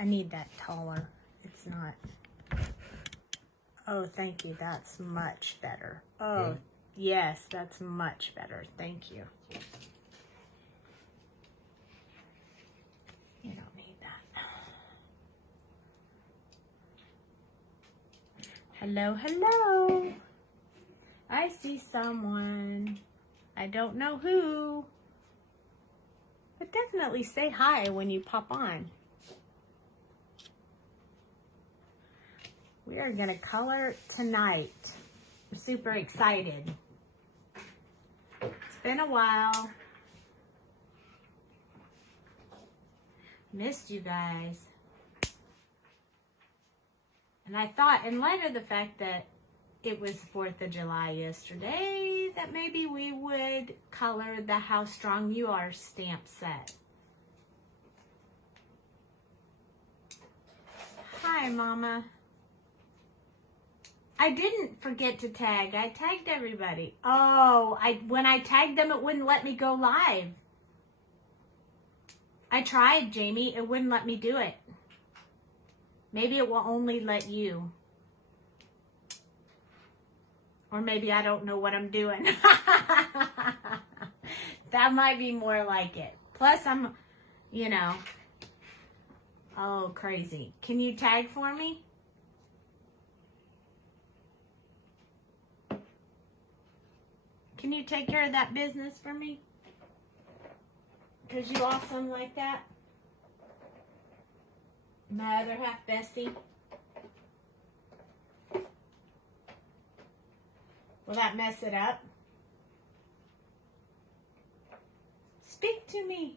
I need that taller. It's not. Oh, thank you. That's much better. Oh, Good. yes, that's much better. Thank you. You don't need that. Hello, hello. I see someone. I don't know who. But definitely say hi when you pop on. We are going to color tonight. I'm super excited. It's been a while. Missed you guys. And I thought, in light of the fact that it was 4th of July yesterday, that maybe we would color the How Strong You Are stamp set. Hi, Mama. I didn't forget to tag. I tagged everybody. Oh, when I tagged them, it wouldn't let me go live. I tried, Jamie. It wouldn't let me do it. Maybe it will only let you. Or maybe I don't know what I'm doing. That might be more like it. Plus, I'm, you know, oh, crazy. Can you tag for me? Can you take care of that business for me? Because you awesome like that. My other half bestie. Will that mess it up? Speak to me.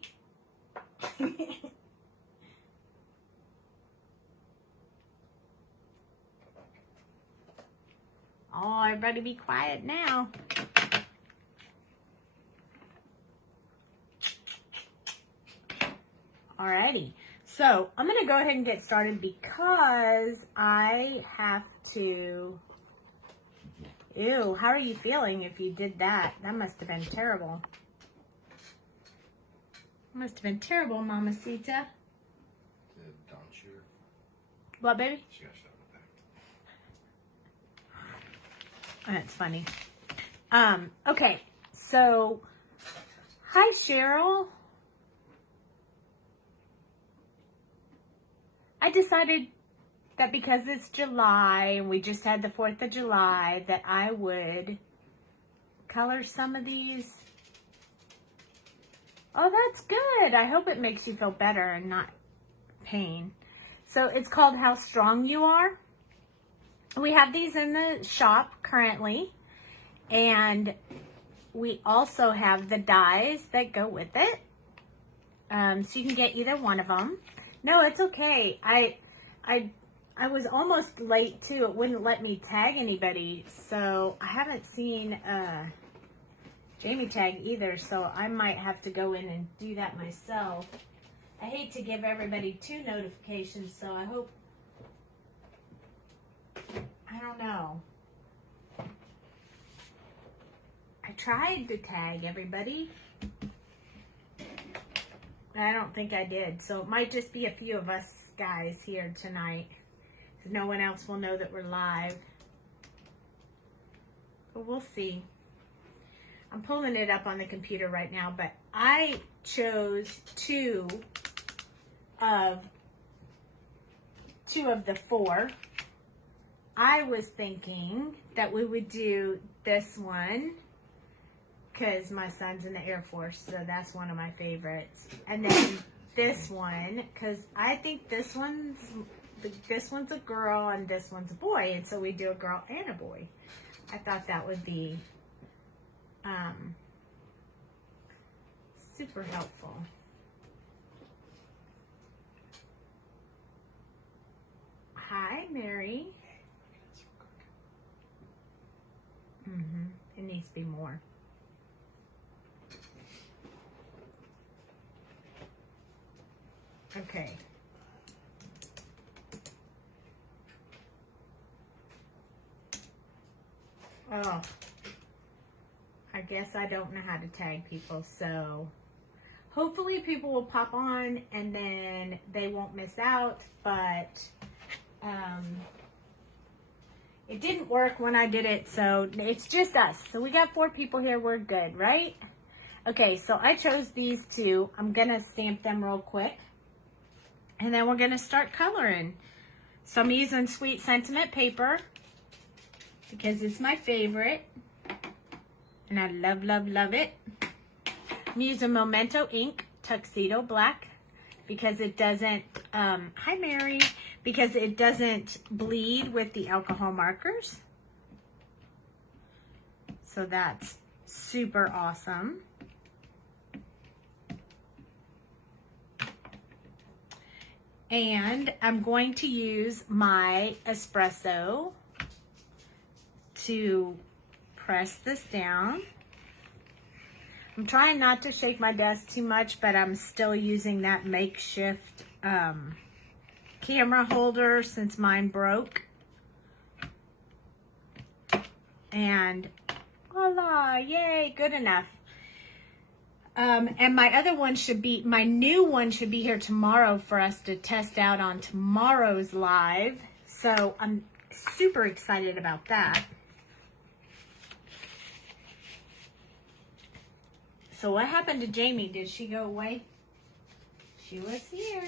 Oh, everybody be quiet now. Alrighty, so I'm going to go ahead and get started because I have to... Ew, how are you feeling if you did that? That must have been terrible. Must have been terrible, Mamacita. The Dawn shooter. What, baby? She got shot in the back. That's funny. Okay, so, hi, Cheryl. I decided that because it's July and we just had the 4th of July that I would color some of these. Oh, that's good. I hope it makes you feel better and not pain. So it's called How Strong You Are. We have these in the shop currently. And we also have the dies that go with it. So you can get either one of them. No, it's okay. I was almost late too. It wouldn't let me tag anybody, so I haven't seen Jamie tag either. So I might have to go in and do that myself. I hate to give everybody 2 notifications, so I hope. I don't know. I tried to tag everybody. I don't think I did. So it might just be a few of us guys here tonight. No one else will know that we're live. But we'll see. I'm pulling it up on the computer right now, but I chose two of the 4. I was thinking that we would do this one because my son's in the Air Force, so that's one of my favorites. And then this one, because I think this one's a girl and this one's a boy, and so we do a girl and a boy. I thought that would be super helpful. Hi, Mary. It needs to be more. Okay. Oh, I guess I don't know how to tag people, so hopefully people will pop on and then they won't miss out, but it didn't work when I did it, so it's just us. So we got 4 people here, we're good, right? Okay, so I chose these 2. I'm gonna stamp them real quick. And then we're gonna start coloring. So I'm using Sweet Sentiment paper because it's my favorite. And I love, love, love it. I'm using Memento ink, Tuxedo Black, because it doesn't, hi Mary, because it doesn't bleed with the alcohol markers. So that's super awesome. And I'm going to use my espresso to press this down. I'm trying not to shake my desk too much, but I'm still using that makeshift camera holder since mine broke. And voila, yay, good enough. And my other one should be, my new one should be here tomorrow for us to test out on tomorrow's live. So I'm super excited about that. So what happened to Jamie? Did she go away? She was here.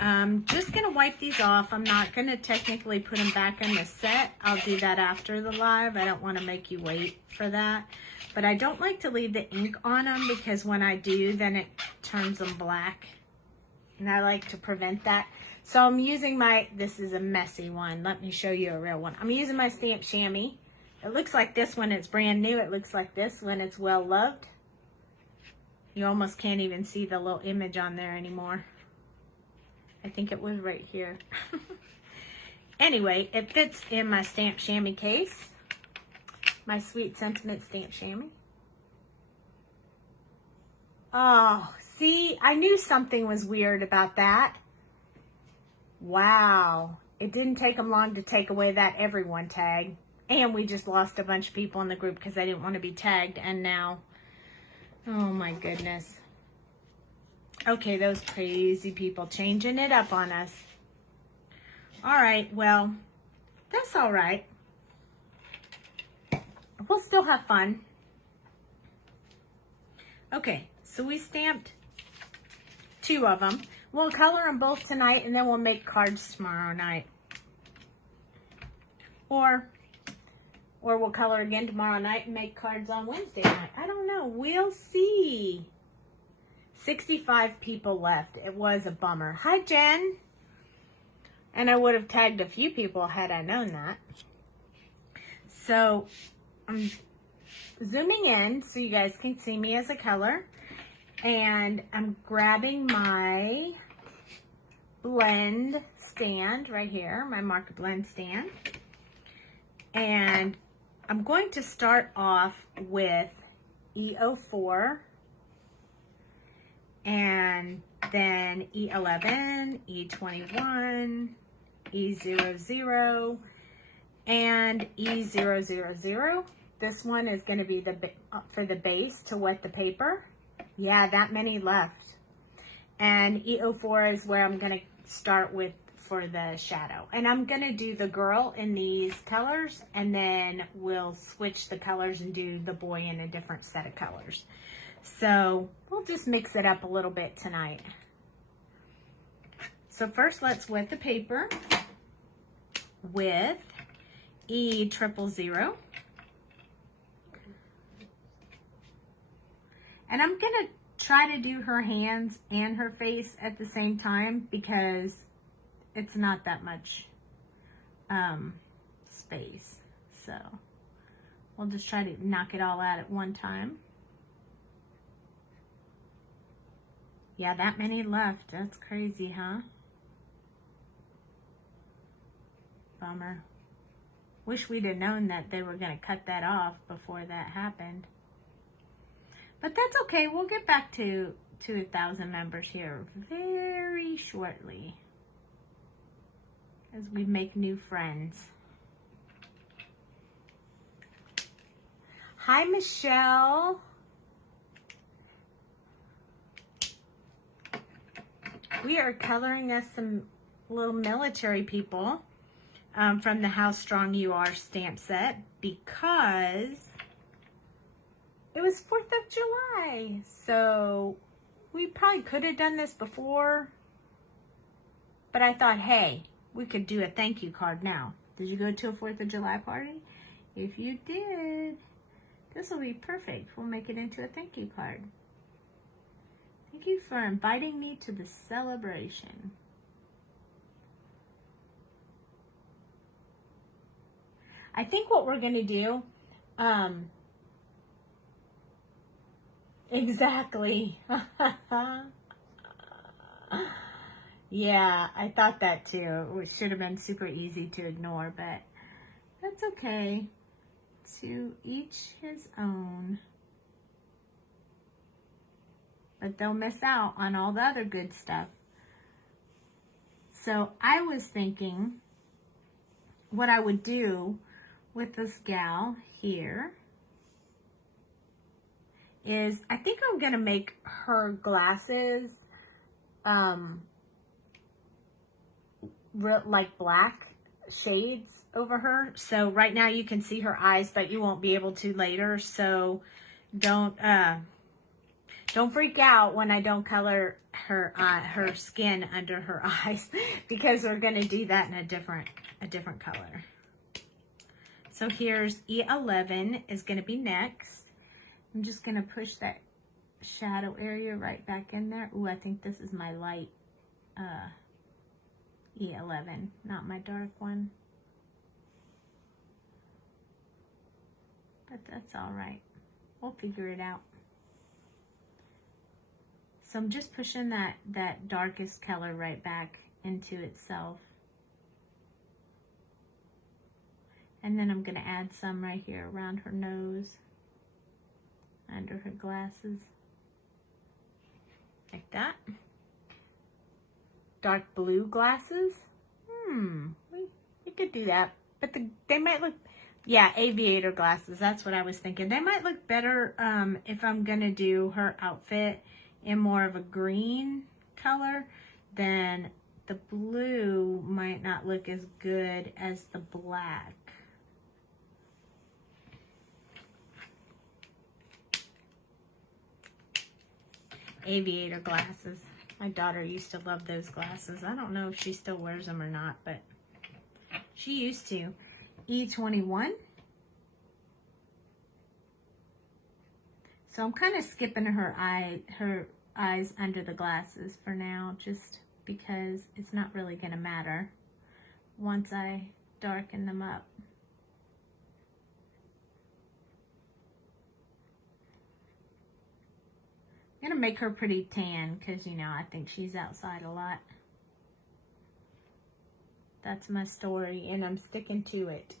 I'm just going to wipe these off. I'm not going to technically put them back in the set. I'll do that after the live. I don't want to make you wait for that. But I don't like to leave the ink on them because when I do, then it turns them black. And I like to prevent that. So I'm using my, this is a messy one. Let me show you a real one. I'm using my Stamp Chamois. It looks like this when it's brand new. It looks like this when it's well loved. You almost can't even see the little image on there anymore. I think it was right here. Anyway, it fits in my Stamp Chamois case. My Sweet Sentiment Stamp Chamois. Oh, see, I knew something was weird about that. Wow. It didn't take them long to take away that everyone tag. And we just lost a bunch of people in the group because I didn't want to be tagged. And now, oh my goodness. Okay, those crazy people changing it up on us. All right, well, that's all right. We'll still have fun. Okay, so we stamped 2 of them. We'll color them both tonight, and then we'll make cards tomorrow night. Or we'll color again tomorrow night and make cards on Wednesday night. I don't know. We'll see. 65 people left. It was a bummer. Hi, Jen. And I would have tagged a few people had I known that. So I'm zooming in so you guys can see me as a color. And I'm grabbing my blend stand right here, my marker blend stand. And I'm going to start off with E04 and then E11, E21, E00, and E000. This one is going to be the for the base to wet the paper. Yeah, that many left. And E04 is where I'm going to start with for the shadow. And I'm going to do the girl in these colors, and then we'll switch the colors and do the boy in a different set of colors. So we'll just mix it up a little bit tonight. So first let's wet the paper with E000. And I'm going to try to do her hands and her face at the same time because it's not that much space. So we'll just try to knock it all out at one time. Yeah, that many left. That's crazy, huh? Bummer. Wish we'd have known that they were going to cut that off before that happened. But that's okay. We'll get back to 1,000 members here very shortly as we make new friends. Hi, Michelle. we are coloring us some little military people from the How Strong You Are stamp set because it was 4th of July. So we probably could have done this before, but I thought, hey, we could do a thank you card now. Did you go to a 4th of July party? If you did, this will be perfect. We'll make it into a thank you card. Thank you for inviting me to the celebration. I think what we're going to do, exactly. Yeah, I thought that too. It should have been super easy to ignore, but that's okay. To each his own. But they'll miss out on all the other good stuff. So I was thinking what I would do with this gal here is I think I'm going to make her glasses like black shades over her. So right now you can see her eyes, but you won't be able to later. So don't freak out when I don't color her skin under her eyes, because we're going to do that in a different color. So here's E11 is going to be next. I'm just going to push that shadow area right back in there. Ooh, I think this is my light E11, not my dark one. But that's all right. We'll figure it out. So I'm just pushing that darkest color right back into itself. And then I'm going to add some right here around her nose, under her glasses, like that. Dark blue glasses. We could do that, but they might look, yeah, aviator glasses. That's what I was thinking. They might look better if I'm going to do her outfit in more of a green color. Then the blue might not look as good as the black. Aviator glasses. My daughter used to love those glasses. I don't know if she still wears them or not, but she used to. E21. So I'm kind of skipping her eyes under the glasses for now, just because it's not really going to matter once I darken them up. I'm going to make her pretty tan because, you know, I think she's outside a lot. That's my story, and I'm sticking to it.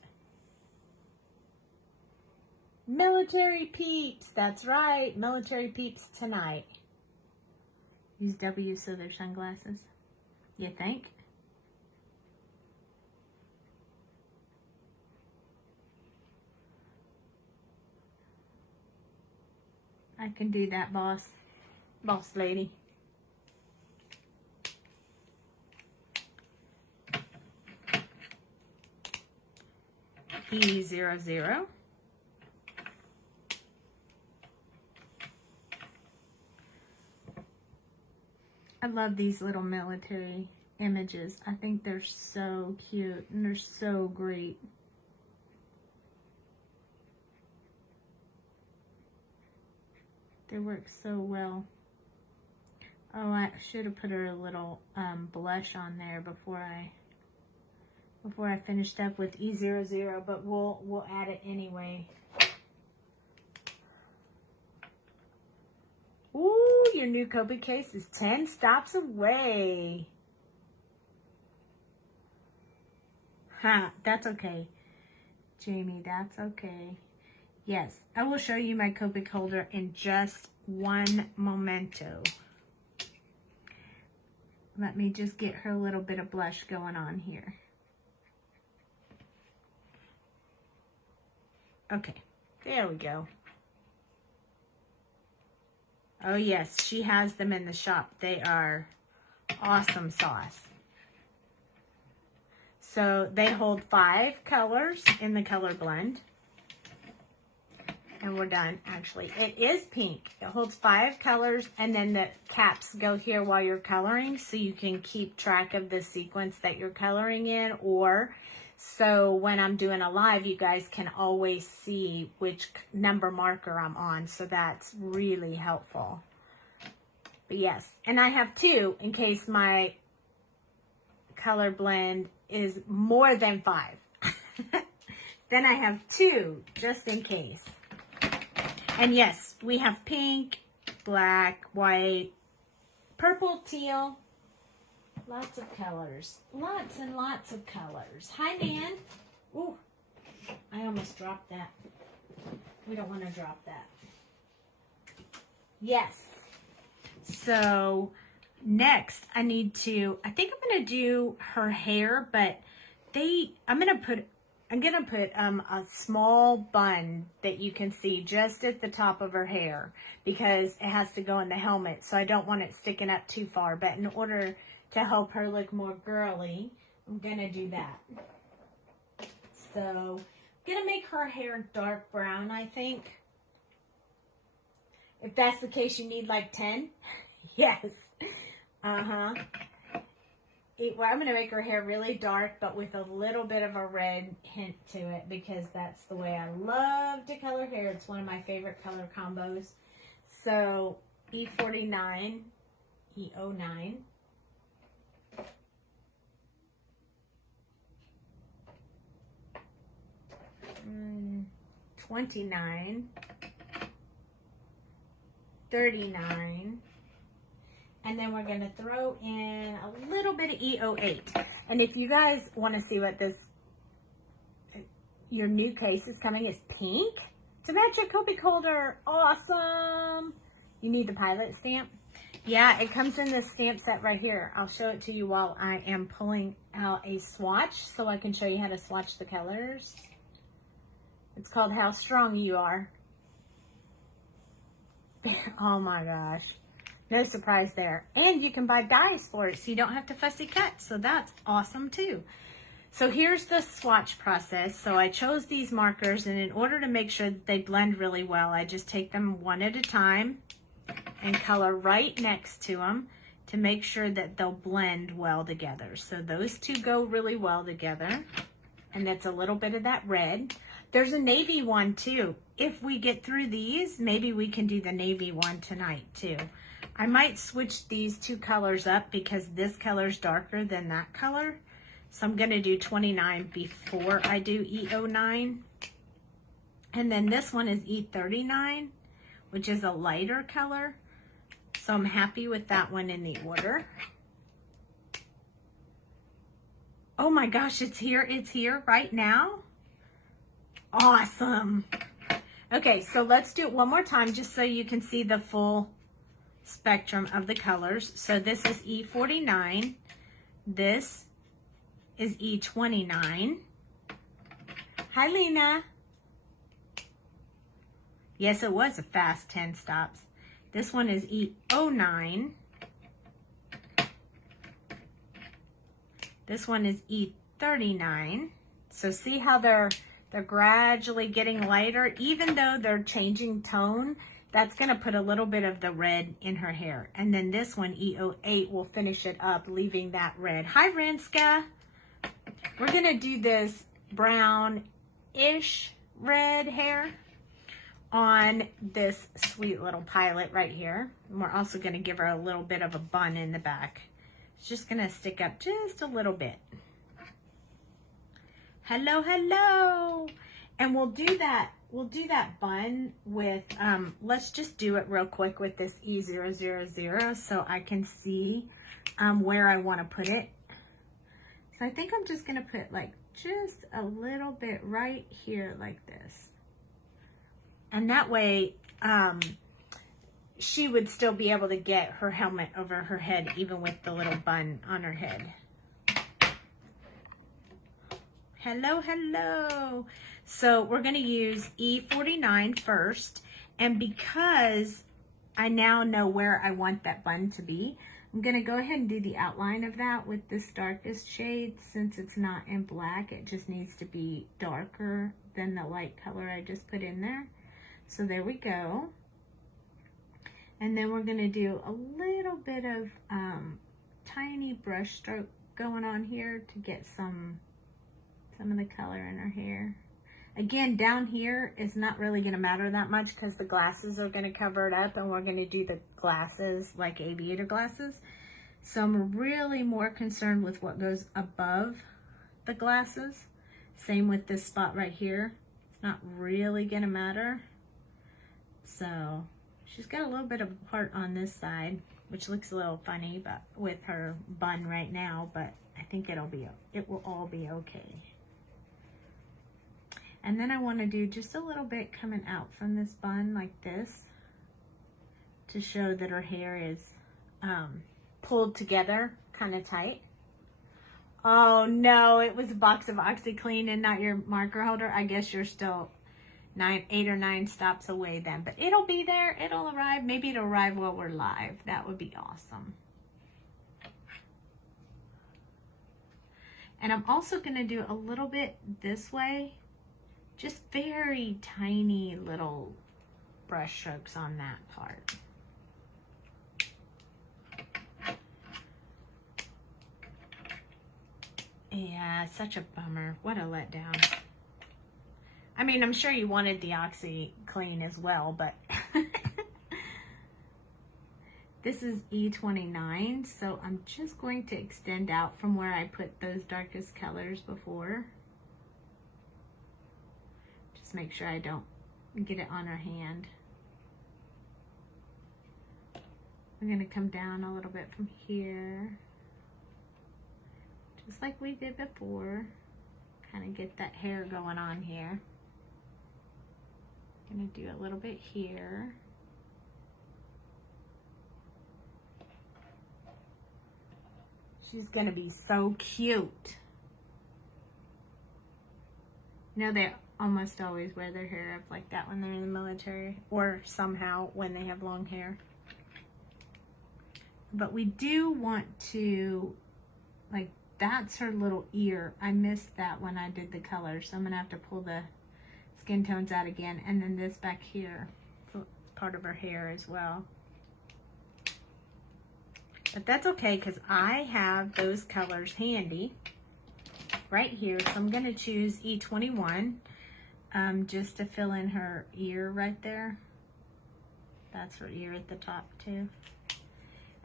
Military peeps. That's right. Military peeps tonight. Use W so they're sunglasses. You think? I can do that, boss. Boss lady. E00. I love these little military images. I think they're so cute and they're so great. They work so well. Oh, I should have put her a little blush on there before I finished up with E00, but we'll add it anyway. Ooh, your new Copic case is 10 stops away. Huh, that's okay, Jamie, that's okay. Yes, I will show you my Copic holder in just one momento. Let me just get her a little bit of blush going on here. Okay, there we go. Oh yes, she has them in the shop. They are Awesome sauce. So they hold 5 colors in the color blend. And we're done, actually. It is pink. It holds 5 colors, and then the caps go here while you're coloring, so you can keep track of the sequence that you're coloring in, or so when I'm doing a live, you guys can always see which number marker I'm on, so that's really helpful. But yes, and I have 2 in case my color blend is more than 5. Then I have 2 just in case. And yes, we have pink, black, white, purple, teal, lots of colors. Lots and lots of colors. Hi, Nan. Ooh, I almost dropped that. We don't want to drop that. Yes. So next I think I'm going to do her hair, but I'm going to put a small bun that you can see just at the top of her hair because it has to go in the helmet. So I don't want it sticking up too far. But in order to help her look more girly, I'm going to do that. So I'm going to make her hair dark brown, I think. If that's the case, you need like 10. Yes. Uh-huh. Well, I'm going to make her hair really dark, but with a little bit of a red hint to it because that's the way I love to color hair. It's one of my favorite color combos. So E49, E09. Mm, 29, 39. And then we're going to throw in a little bit of E08. And if you guys want to see what your new case is coming, is pink to match your Copic holder. Awesome. You need the pilot stamp. Yeah, it comes in this stamp set right here. I'll show it to you while I am pulling out a swatch so I can show you how to swatch the colors. It's called How Strong You Are. Oh my gosh. No surprise there. And you can buy dies for it so you don't have to fussy cut. So that's awesome too. So here's the swatch process. So I chose these markers, and in order to make sure that they blend really well, I just take them one at a time and color right next to them to make sure that they'll blend well together. So those two go really well together. And that's a little bit of that red. There's a navy one too. If we get through these, maybe we can do the navy one tonight too. I might switch these 2 colors up because this color is darker than that color. So I'm going to do 29 before I do E09. And then this one is E39, which is a lighter color. So I'm happy with that one in the order. Oh my gosh, it's here. It's here right now. Awesome. Okay, so let's do it one more time just so you can see the full spectrum of the colors. So this is E49. This is E29. Hi, Lena. Yes, it was a fast 10 stops. This one is E09. This one is E39. So see how they're gradually getting lighter, even though they're changing tone. That's going to put a little bit of the red in her hair. And then this one, E08, will finish it up, leaving that red. Hi, Renska. We're going to do this brown-ish red hair on this sweet little pilot right here. And we're also going to give her a little bit of a bun in the back. It's just going to stick up just a little bit. Hello, hello. And we'll do that bun with, let's just do it real quick with this E000 so I can see where I want to put it. So I think I'm just going to put like just a little bit right here like this. And that way, she would still be able to get her helmet over her head even with the little bun on her head. Hello, hello. So we're going to use E49 first. And because I now know where I want that bun to be, I'm going to go ahead and do the outline of that with this darkest shade. Since it's not in black, it just needs to be darker than the light color I just put in there. So there we go. And then we're going to do a little bit of tiny brush stroke going on here to get some of the color in her hair. Again, down here is not really going to matter that much because the glasses are going to cover it up, and we're going to do the glasses like aviator glasses. So I'm really more concerned with what goes above the glasses. Same with this spot right here. It's not really going to matter. So she's got a little bit of a part on this side, which looks a little funny, but with her bun right now, but I think it will all be okay. And then I want to do just a little bit coming out from this bun like this to show that her hair is pulled together kind of tight. Oh no, it was a box of OxyClean and not your marker holder. I guess you're still 8 or 9 stops away then, but it'll be there. It'll arrive. Maybe it'll arrive while we're live. That would be awesome. And I'm also going to do a little bit this way. Just very tiny little brush strokes on that part. Yeah, such a bummer. What a letdown. I mean, I'm sure you wanted the OxyClean as well, but this is E29, so I'm just going to extend out from where I put those darkest colors before. Make sure I don't get it on her hand. I'm going to come down a little bit from here, just like we did before. Kind of get that hair going on here. Going to do a little bit here. She's going to be so cute. You know, they almost always wear their hair up like that when they're in the military, or somehow when they have long hair. But we do want to, like, that's her little ear. I missed that when I did the color, so I'm gonna have to pull the skin tones out again. And then this back here, so it's part of her hair as well. But that's okay because I have those colors handy right here. So I'm gonna choose E21. Just to fill in her ear right there. That's her ear at the top too.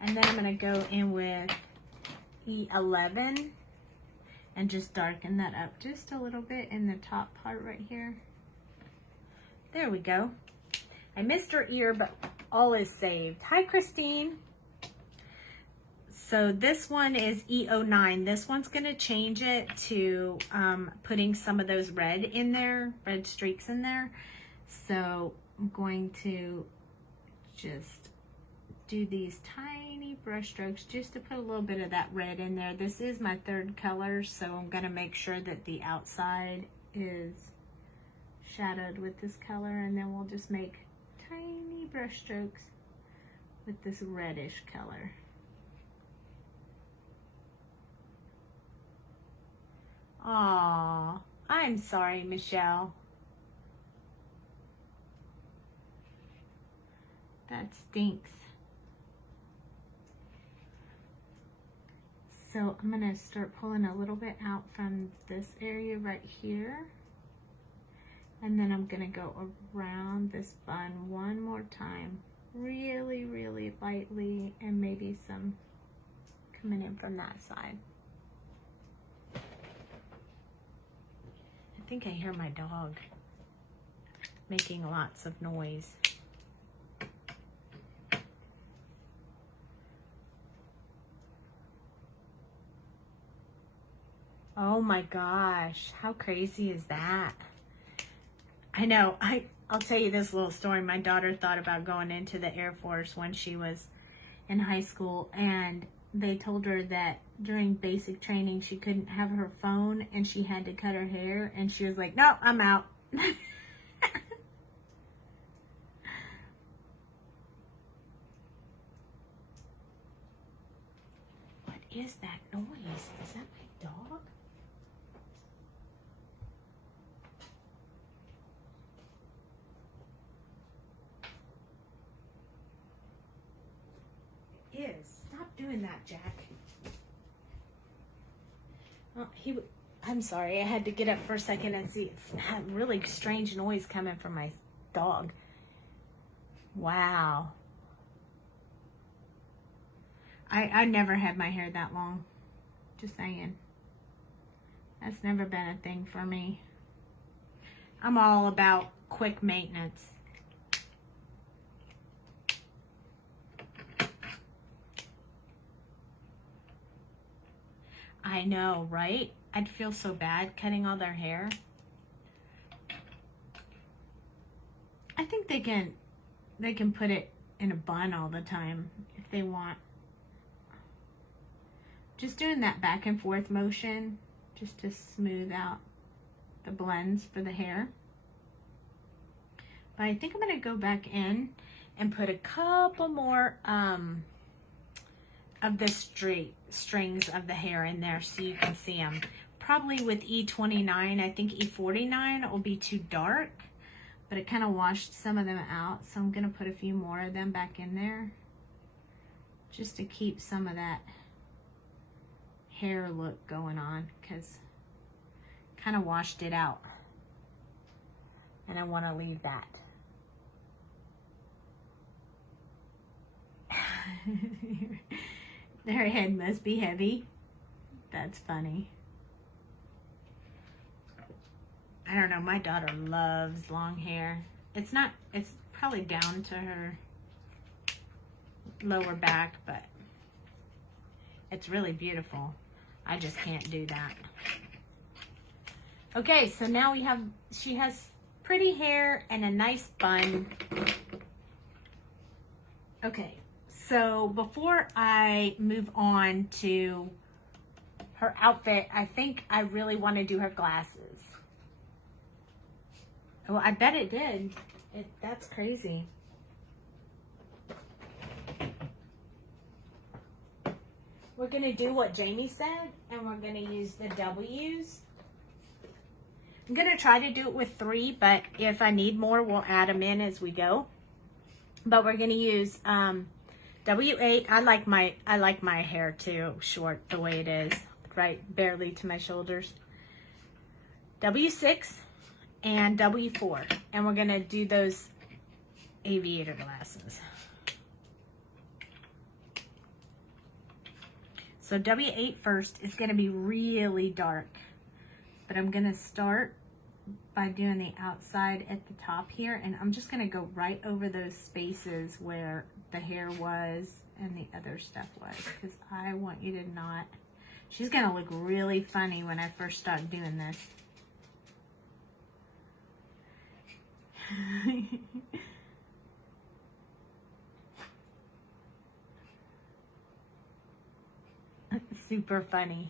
And then I'm going to go in with E11 and just darken that up just a little bit in the top part right here. There we go. I missed her ear, but all is saved. Hi, Christine. So this one is E09. This one's going to change it to putting some of those red in there, red streaks in there. So I'm going to just do these tiny brush strokes just to put a little bit of that red in there. This is my third color, so I'm going to make sure that the outside is shadowed with this color, and then we'll just make tiny brush strokes with this reddish color. Aw, I'm sorry, Michelle. That stinks. So I'm going to start pulling a little bit out from this area right here. And then I'm going to go around this bun one more time. Really, really lightly, and maybe some coming in from that side. I think I hear my dog making lots of noise. Oh my gosh, how crazy is that? I know, I'll tell you this little story. My daughter thought about going into the Air Force when she was in high school, and they told her that during basic training she couldn't have her phone and she had to cut her hair, and she was like, no, I'm out. is that noise? Is that my dog? It is. Stop doing that, Jack. Oh, I'm sorry. I had to get up for a second and see. It's a really strange noise coming from my dog. Wow. I never had my hair that long. Just saying. That's never been a thing for me. I'm all about quick maintenance. I know, right? I'd feel so bad cutting all their hair. I think they can put it in a bun all the time if they want. Just doing that back and forth motion just to smooth out the blends for the hair. But I think I'm going to go back in and put a couple more of the strings of the hair in there so you can see them. Probably with E29, I think E49 will be too dark, but it kind of washed some of them out. So I'm going to put a few more of them back in there just to keep some of that hair look going on, because kind of washed it out and I want to leave that. Their head must be heavy. That's funny. I don't know, my daughter loves long hair. It's probably down to her lower back, but it's really beautiful. I just can't do that. Okay, so now she has pretty hair and a nice bun. Okay, so before I move on to her outfit, I think I really want to do her glasses. Well, I bet it did. That's crazy. We're going to do what Jamie said, and we're going to use the W's. I'm going to try to do it with 3, but if I need more, we'll add them in as we go. But we're going to use W8. I like my hair too short the way it is, right, barely to my shoulders. W6 and W4, and we're going to do those aviator glasses. So W8 first is going to be really dark, but I'm going to start by doing the outside at the top here, and I'm just going to go right over those spaces where the hair was and the other stuff was, because I want you to not, she's going to look really funny when I first start doing this. Super funny.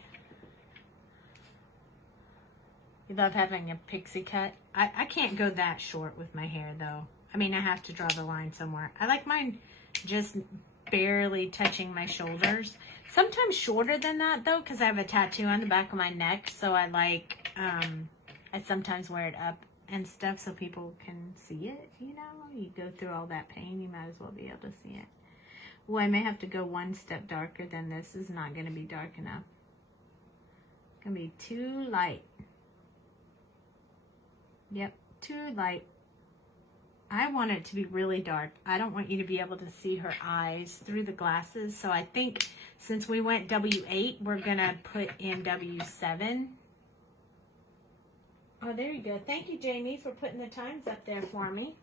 You love having a pixie cut. I can't go that short with my hair though. I mean, I have to draw the line somewhere. I like mine just barely touching my shoulders. Sometimes shorter than that though, because I have a tattoo on the back of my neck. So I like, I sometimes wear it up and stuff so people can see it, you know. You go through all that pain, you might as well be able to see it. Well, I may have to go one step darker than this. This is not going to be dark enough. It's going to be too light. Yep, too light. I want it to be really dark. I don't want you to be able to see her eyes through the glasses. So I think since we went W8, we're going to put in W7. Oh, there you go. Thank you, Jamie, for putting the times up there for me.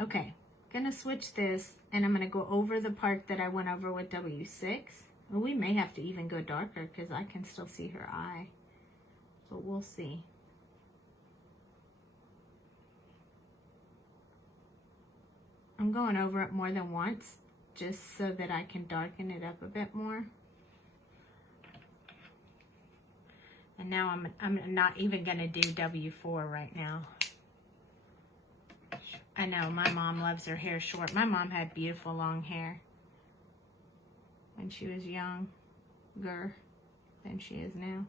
Okay, gonna switch this, and I'm gonna go over the part that I went over with W6. Well, we may have to even go darker because I can still see her eye, but we'll see. I'm going over it more than once just so that I can darken it up a bit more. And now I'm not even gonna do W4 right now. I know, my mom loves her hair short. My mom had beautiful long hair when she was younger than she is now.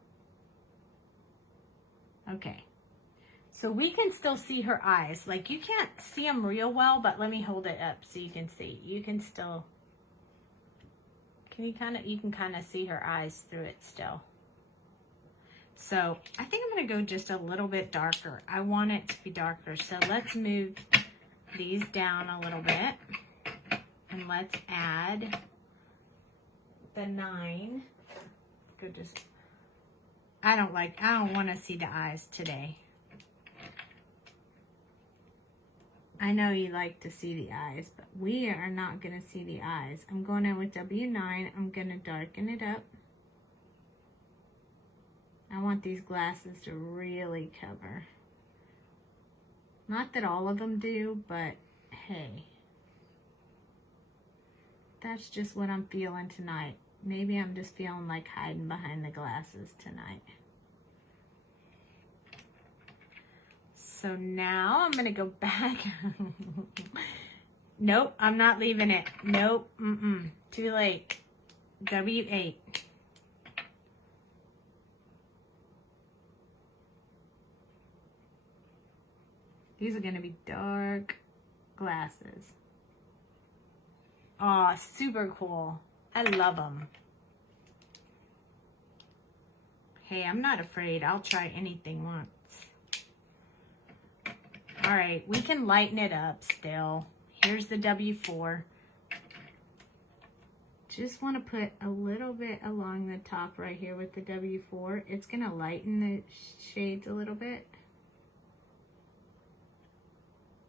Okay. So we can still see her eyes. Like, you can't see them real well, but let me hold it up so you can see. You can still, you can kind of see her eyes through it still. So I think I'm going to go just a little bit darker. I want it to be darker. So let's move these down a little bit. And let's add the 9. I don't want to see the eyes today. I know you like to see the eyes, but we are not going to see the eyes. I'm going in with W9. I'm going to darken it up. I want these glasses to really cover. Not that all of them do, but hey. That's just what I'm feeling tonight. Maybe I'm just feeling like hiding behind the glasses tonight. So now I'm going to go back. Nope, I'm not leaving it. Nope, too late. W8. These are going to be dark glasses. Oh, super cool. I love them. Hey, I'm not afraid. I'll try anything once. All right, we can lighten it up still. Here's the W4. Just want to put a little bit along the top right here with the W4. It's going to lighten the shades a little bit.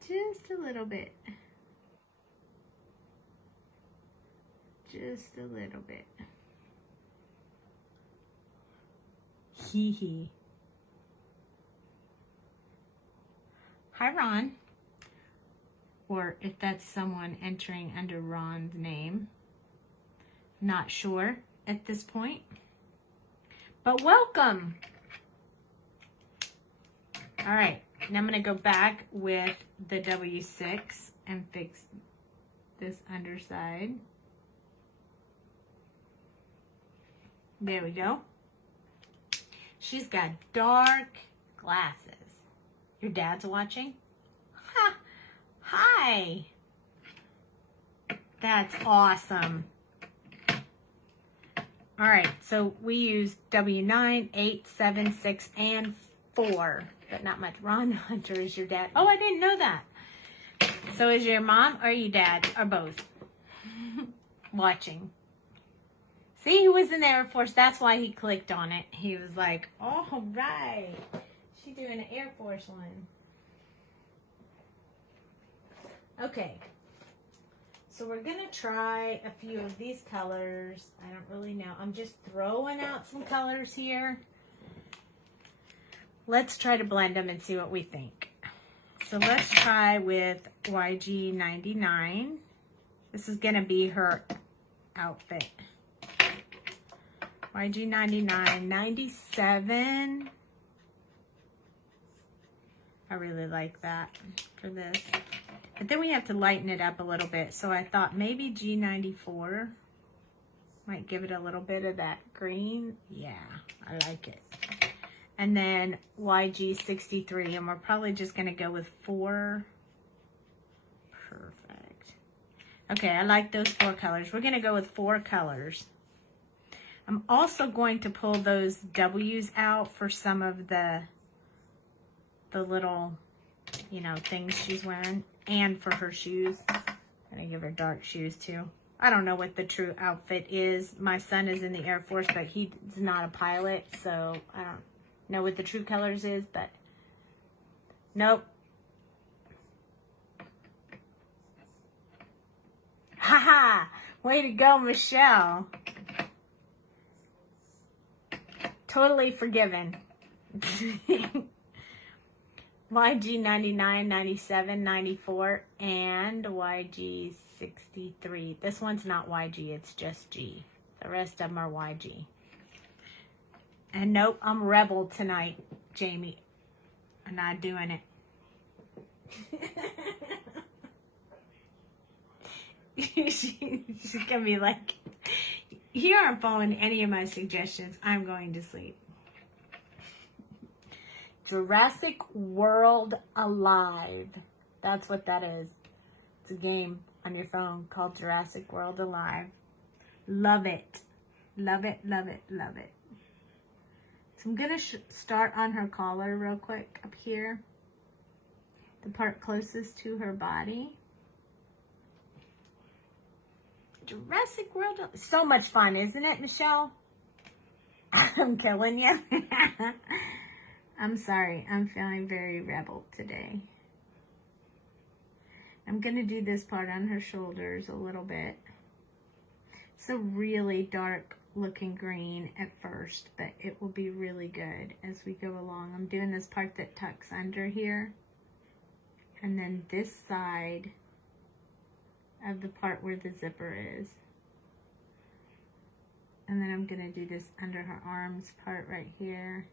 Just a little bit. Just a little bit. Hee hee. Hi, Ron. Or if that's someone entering under Ron's name. Not sure at this point. But welcome. All right. Now I'm going to go back with the W6 and fix this underside. There we go. She's got dark glasses. Your dad's watching? Ha! Hi! That's awesome. All right, so we use W9, 8, 7, 6, and 4. But not much. Ron Hunter is your dad. Oh, I didn't know that. So is your mom or your dad or both watching? See, he was in the Air Force. That's why he clicked on it. He was like, all right. She's doing an Air Force one. Okay. So we're going to try a few of these colors. I don't really know. I'm just throwing out some colors here. Let's try to blend them and see what we think. So let's try with YG99. This is going to be her outfit. YG99, 97. I really like that for this. But then we have to lighten it up a little bit. So I thought maybe G94 might give it a little bit of that green. Yeah, I like it. And then YG63, and we're probably just going to go with 4. Perfect. Okay, I like those 4 colors. We're going to go with 4 colors. I'm also going to pull those W's out for some of the little, you know, things she's wearing, and for her shoes. I'm going to give her dark shoes too. I don't know what the true outfit is. My son is in the Air Force, but he's not a pilot, so I don't know what the true colors is, but nope. Haha! Way to go, Michelle. Totally forgiven. YG99, 97, 94, and YG63. This one's not YG, it's just G. The rest of them are YG. And nope, I'm rebel tonight, Jamie. I'm not doing it. She's gonna be like, you aren't following any of my suggestions. I'm going to sleep. Jurassic World Alive. That's what that is. It's a game on your phone called Jurassic World Alive. Love it. Love it, love it, love it. So I'm going to start on her collar real quick up here. The part closest to her body. Jurassic World. So much fun, isn't it, Michelle? I'm killing you. I'm sorry. I'm feeling very rebel today. I'm going to do this part on her shoulders a little bit. It's a really dark looking green at first, but it will be really good as we go along. I'm doing this part that tucks under here. And then this side of the part where the zipper is. And then I'm going to do this under her arms part right here.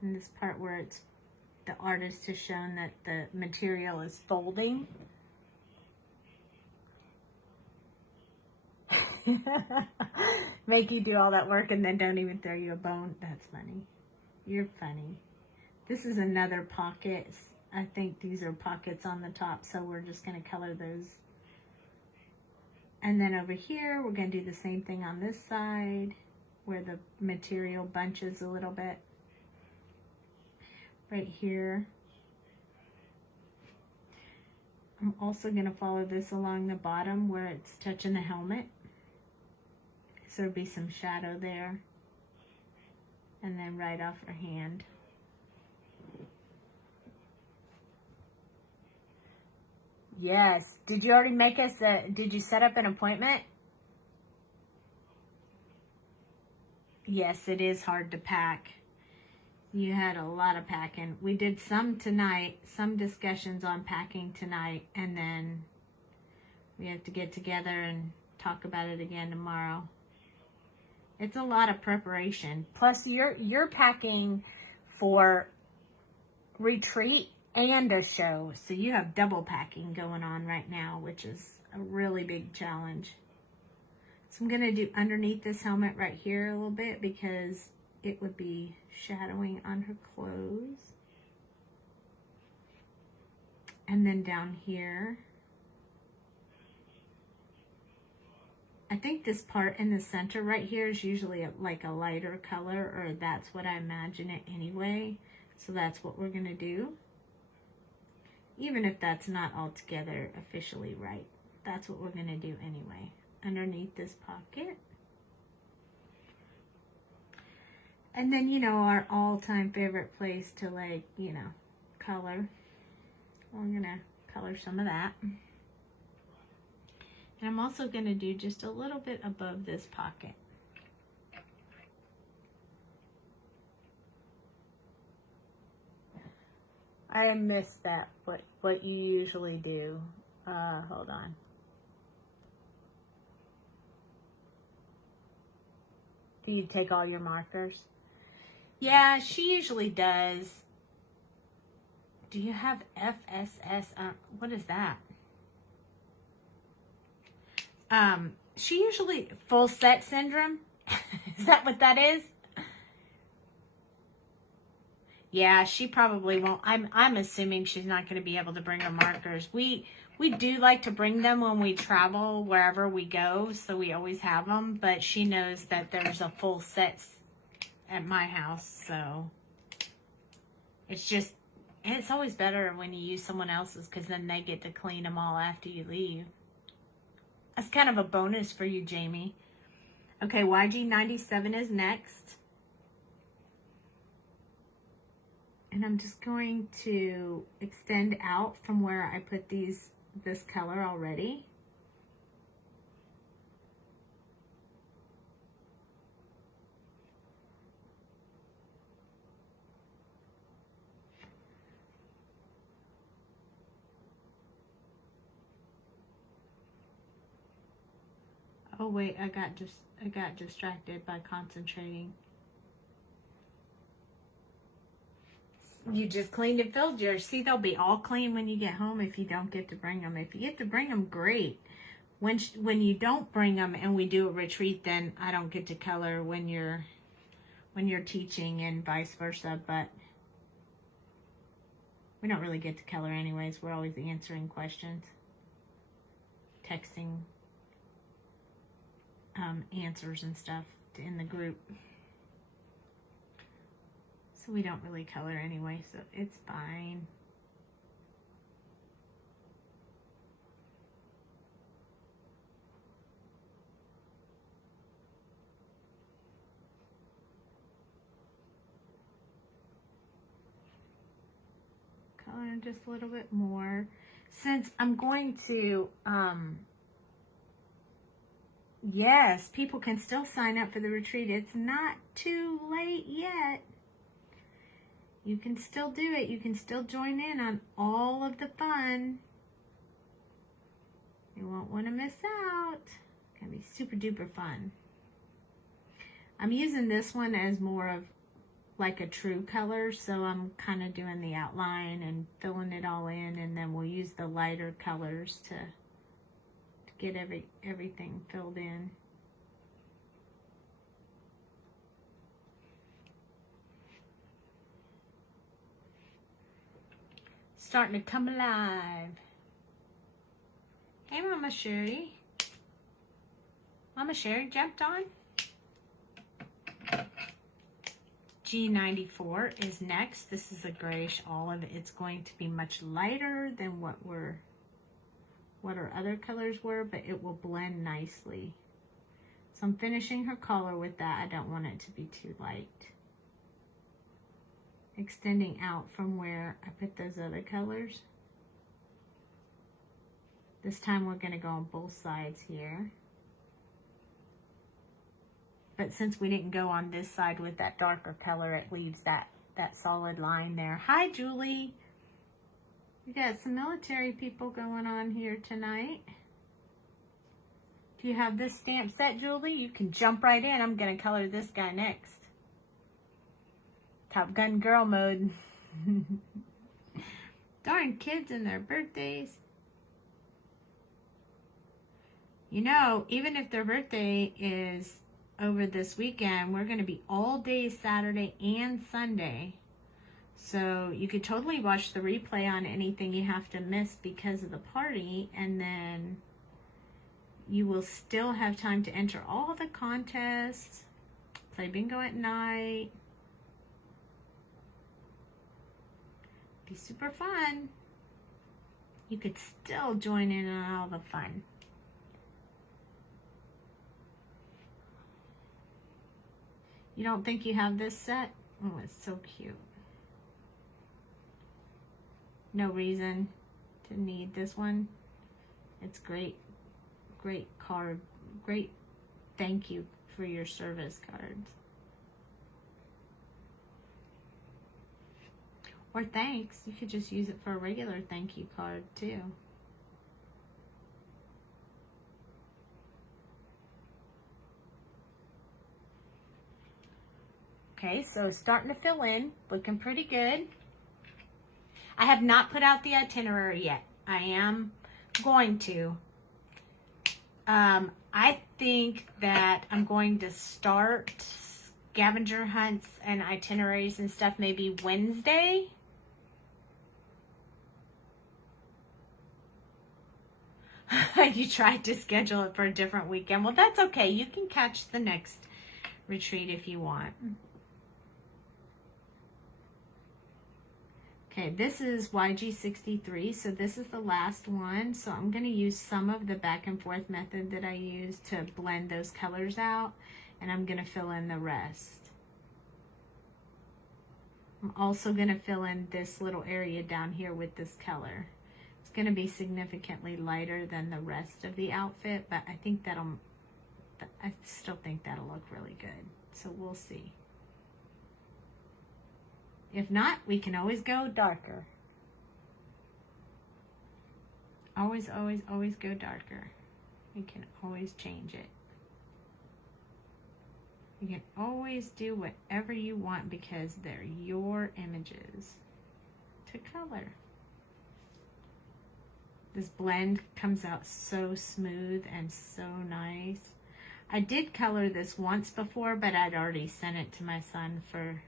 And this part where it's the artist has shown that the material is folding. Make you do all that work and then don't even throw you a bone. That's funny. You're funny. This is another pocket. I think these are pockets on the top, so we're just going to color those. And then over here, we're going to do the same thing on this side where the material bunches a little bit. Right here. I'm also going to follow this along the bottom where it's touching the helmet. So there'll be some shadow there. And then right off her hand. Yes. Did you already make us did you set up an appointment? Yes, it is hard to pack. You had a lot of packing. We did some tonight, some discussions on packing tonight, and then we have to get together and talk about it again tomorrow. It's a lot of preparation. Plus, you're packing for retreat and a show, so you have double packing going on right now, which is a really big challenge. So I'm going to do underneath this helmet right here a little bit because it would be shadowing on her clothes. And then down here, I think this part in the center right here is usually like a lighter color, or that's what I imagine it anyway. So that's what we're going to do. Even if that's not altogether officially right, that's what we're going to do anyway. Underneath this pocket. And then, you know, our all-time favorite place to, like, you know, color. I'm going to color some of that. And I'm also going to do just a little bit above this pocket. I missed that, what you usually do. Hold on. Do you take all your markers? Yeah, she usually does. Do you have FSS? What is that? She usually, full set syndrome? Is that what that is? Yeah, she probably won't. I'm assuming she's not going to be able to bring her markers. We do like to bring them when we travel wherever we go, so we always have them, but she knows that there's a full set at my house, so it's always better when you use someone else's because then they get to clean them all after you leave. That's kind of a bonus for you, Jamie. Okay, YG97 is next. And I'm just going to extend out from where I put this color already. Oh wait, I got distracted by concentrating. you just cleaned and filled yours. See, they'll be all clean when you get home if you don't get to bring them. If you get to bring them, great. When you don't bring them and we do a retreat, then I don't get to color when you're teaching and vice versa. But we don't really get to color anyways. We're always answering questions, texting answers and stuff in the group. So we don't really color anyway, so it's fine. Color just a little bit more. Since I'm going to, yes, people can still sign up for the retreat. It's not too late yet. You can still do it. You can still join in on all of the fun. You won't want to miss out. It's going to be super duper fun. I'm using this one as more of like a true color, so I'm kind of doing the outline and filling it all in, and then we'll use the lighter colors to get everything filled in. Starting to come alive. Hey, Mama Sherry. Mama Sherry jumped on. G94 is next. This is a grayish olive. It's going to be much lighter than what our other colors were, but it will blend nicely. So I'm finishing her collar with that. I don't want it to be too light. Extending out from where I put those other colors. This time we're going to go on both sides here. But since we didn't go on this side with that darker color, it leaves that solid line there. Hi, Julie. We got some military people going on here tonight. Do you have this stamp set, Julie? You can jump right in. I'm going to color this guy next. Top Gun girl mode. Darn kids and their birthdays. You know, even if their birthday is over this weekend, we're going to be all day Saturday and Sunday. So you could totally watch the replay on anything you have to miss because of the party, and then you will still have time to enter all the contests, play bingo at night. Be super fun. You could still join in on all the fun. You don't think you have this set? Oh, it's so cute. No reason to need this one. It's great. Great card. Great thank you for your service cards. Or thanks. You could just use it for a regular thank you card too. Okay, so starting to fill in, looking pretty good. I have not put out the itinerary yet. I am going to. I think that I'm going to start scavenger hunts and itineraries and stuff maybe Wednesday. You tried to schedule it for a different weekend. Well, that's okay. You can catch the next retreat if you want. Okay, this is YG63, so this is the last one. So I'm going to use some of the back and forth method that I used to blend those colors out, and I'm going to fill in the rest. I'm also going to fill in this little area down here with this color. It's going to be significantly lighter than the rest of the outfit, but I think I still think that'll look really good. So we'll see. If not, we can always go darker. Always, always, always go darker. We can always change it. You can always do whatever you want because they're your images. to color. This blend comes out so smooth and so nice. I did color this once before, but I'd already sent it to my son for,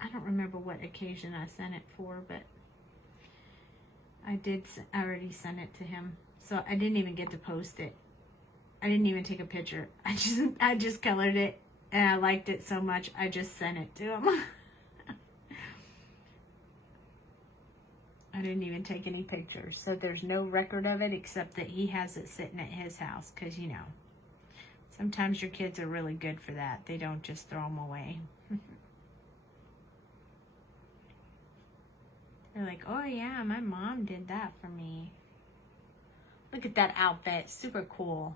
I don't remember what occasion I sent it for, but I already sent it to him. So I didn't even get to post it. I didn't even take a picture. I just colored it and I liked it so much I just sent it to him. I didn't even take any pictures. So there's no record of it except that he has it sitting at his house. Because, you know, sometimes your kids are really good for that. They don't just throw them away. They're like, oh yeah, my mom did that for me. Look at that outfit. Super cool.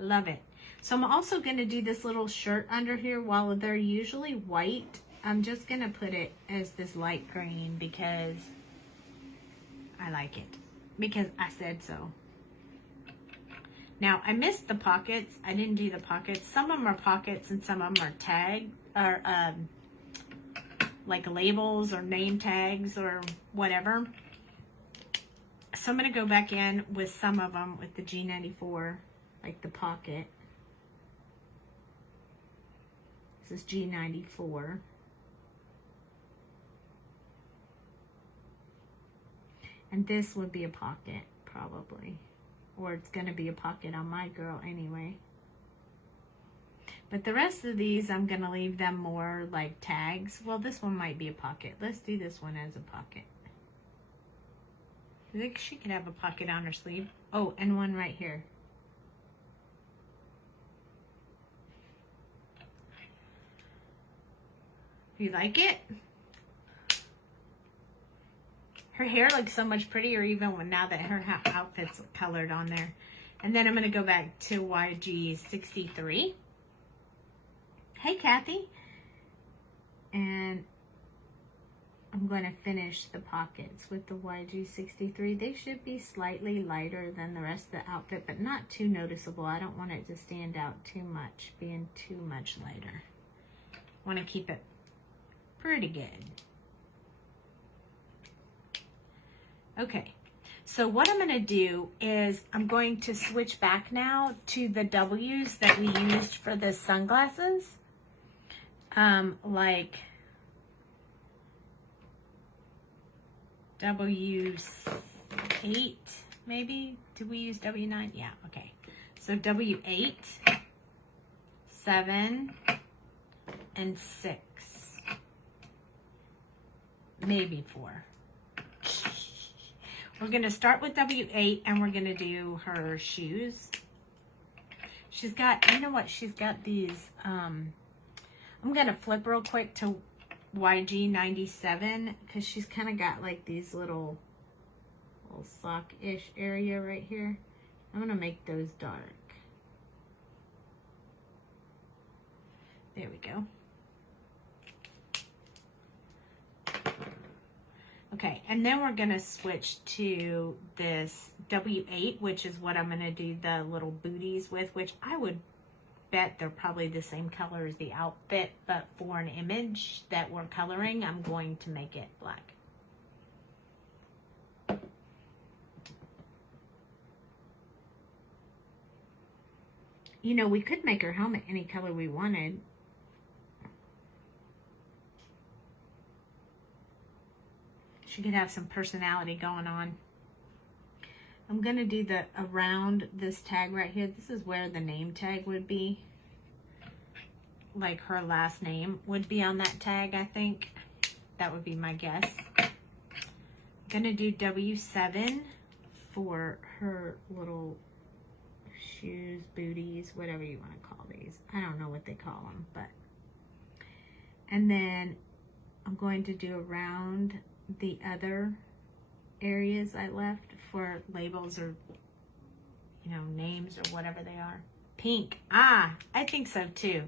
Love it. So I'm also going to do this little shirt under here. While they're usually white, I'm just going to put it as this light green because I like it. Because I said so. Now, I missed the pockets. I didn't do the pockets. Some of them are pockets and some of them are tagged. Or like labels or name tags or whatever. So I'm going to go back in with some of them with the G94. Like the pocket. This is G94. And this would be a pocket, probably. Or it's going to be a pocket on my girl anyway. But the rest of these, I'm going to leave them more like tags. Well, this one might be a pocket. Let's do this one as a pocket. I think she could have a pocket on her sleeve. Oh, and one right here. You like it? Her hair looks so much prettier even when now that her outfit's colored on there. And then I'm going to go back to YG63. Hey, Kathy. And I'm going to finish the pockets with the YG63. They should be slightly lighter than the rest of the outfit, but not too noticeable. I don't want it to stand out too much, being too much lighter. I want to keep it pretty good. Okay, so what I'm going to do is I'm going to switch back now to the W's that we used for the sunglasses. Like W8, maybe? Did we use W9? Yeah, okay. So W8, 7, and 6. Maybe 4. We're going to start with W8 and we're going to do her shoes. She's got, you know what? She's got these, I'm going to flip real quick to YG97 because she's kind of got like these little sock-ish area right here. I'm going to make those dark. There we go. Okay, and then we're going to switch to this W8, which is what I'm going to do the little booties with, which I would bet they're probably the same color as the outfit, but for an image that we're coloring, I'm going to make it black. You know, we could make her helmet any color we wanted. She could have some personality going on. I'm going to do the around this tag right here. This is where the name tag would be. Like her last name would be on that tag, I think. That would be my guess. I'm going to do W7 for her little shoes, booties, whatever you want to call these. I don't know what they call them, but. And then I'm going to do around the other areas I left for labels or, you know, names or whatever they are. Pink. Ah, I think so too.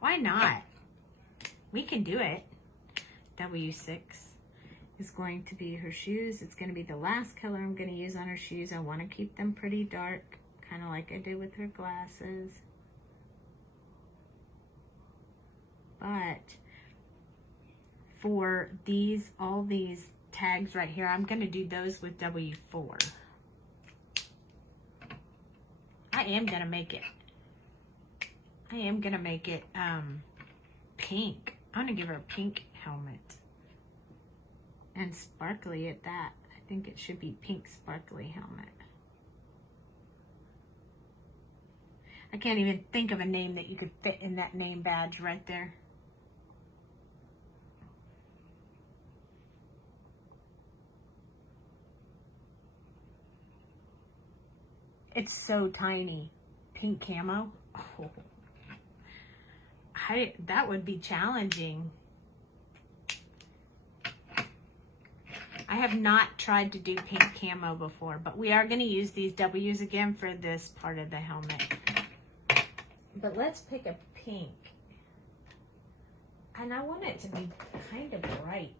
Why not? We can do it. W6 is going to be her shoes. It's going to be the last color I'm going to use on her shoes. I want to keep them pretty dark, kind of like I did with her glasses. But for these, all these tags right here, I'm going to do those with W4. I am going to make it pink. I'm going to give her a pink helmet. And sparkly at that. I think it should be pink sparkly helmet. I can't even think of a name that you could fit in that name badge right there. It's so tiny. Pink camo. Oh. That would be challenging. I have not tried to do pink camo before, but we are going to use these W's again for this part of the helmet. But let's pick a pink. And I want it to be kind of bright.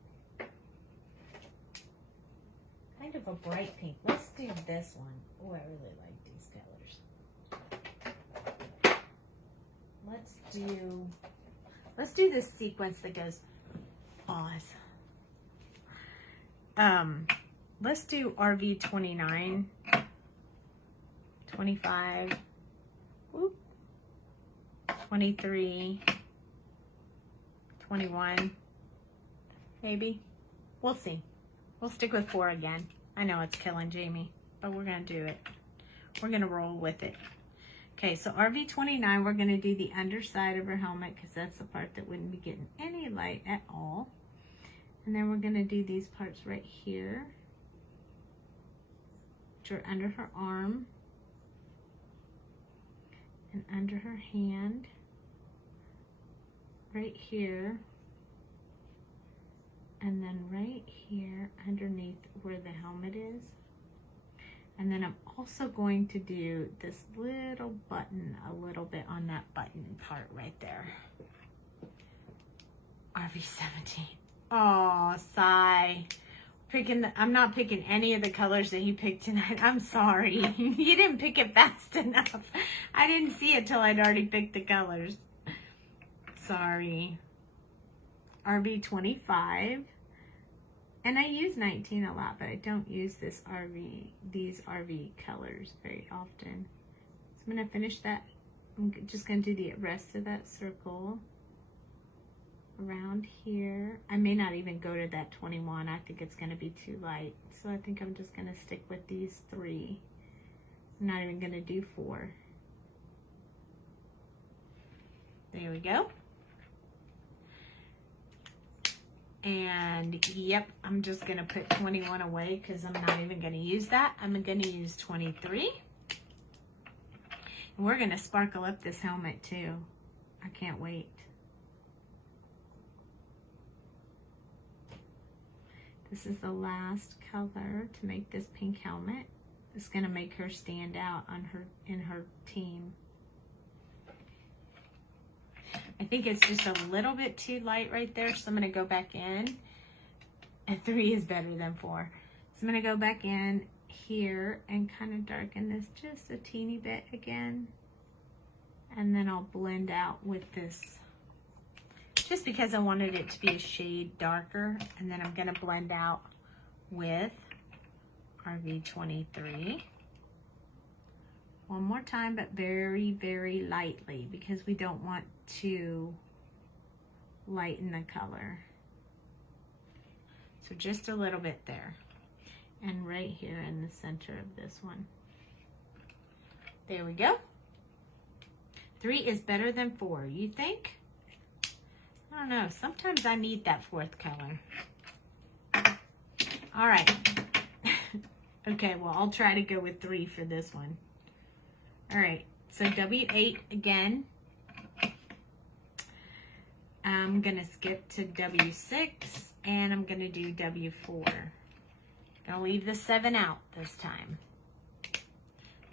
Kind of a bright pink. Let's do this one. Oh, I really like these colors. Let's do this sequence that goes Oz. Let's do RV 29, 25, whoop, 23, 21, maybe. We'll see. We'll stick with 4 again. I know it's killing Jamie, but we're going to do it. We're going to roll with it. Okay, so RV 29, we're going to do the underside of her helmet because that's the part that wouldn't be getting any light at all. And then we're going to do these parts right here, which are under her arm and under her hand, right here, and then right here underneath where the helmet is. And then I'm also going to do this little button a little bit on that button part right there. RV 17. Oh, sigh. I'm not picking any of the colors that he picked tonight. I'm sorry. You didn't pick it fast enough. I didn't see it till I'd already picked the colors. Sorry. RV 25. And I use 19 a lot, but I don't use these RV colors very often. So I'm going to finish that. I'm just going to do the rest of that circle around here. I may not even go to that 21. I think it's going to be too light. So I think I'm just going to stick with these 3. I'm not even going to do 4. There we go. And yep, I'm just going to put 21 away because I'm not even going to use that. I'm going to use 23. And we're going to sparkle up this helmet too. I can't wait. This is the last color to make this pink helmet. It's going to make her stand out on in her team. I think it's just a little bit too light right there, so I'm going to go back in. And 3 is better than 4. So I'm going to go back in here and kind of darken this just a teeny bit again. And then I'll blend out with this, just because I wanted it to be a shade darker. And then I'm going to blend out with RV23. One more time, but very, very lightly, because we don't want to lighten the color. So just a little bit there. And right here in the center of this one. There we go. 3 is better than 4, you think? I don't know. Sometimes I need that 4th color. All right. Okay, well, I'll try to go with 3 for this one. All right, so W8 again. I'm going to skip to W6, and I'm going to do W4. Gonna leave the 7 out this time.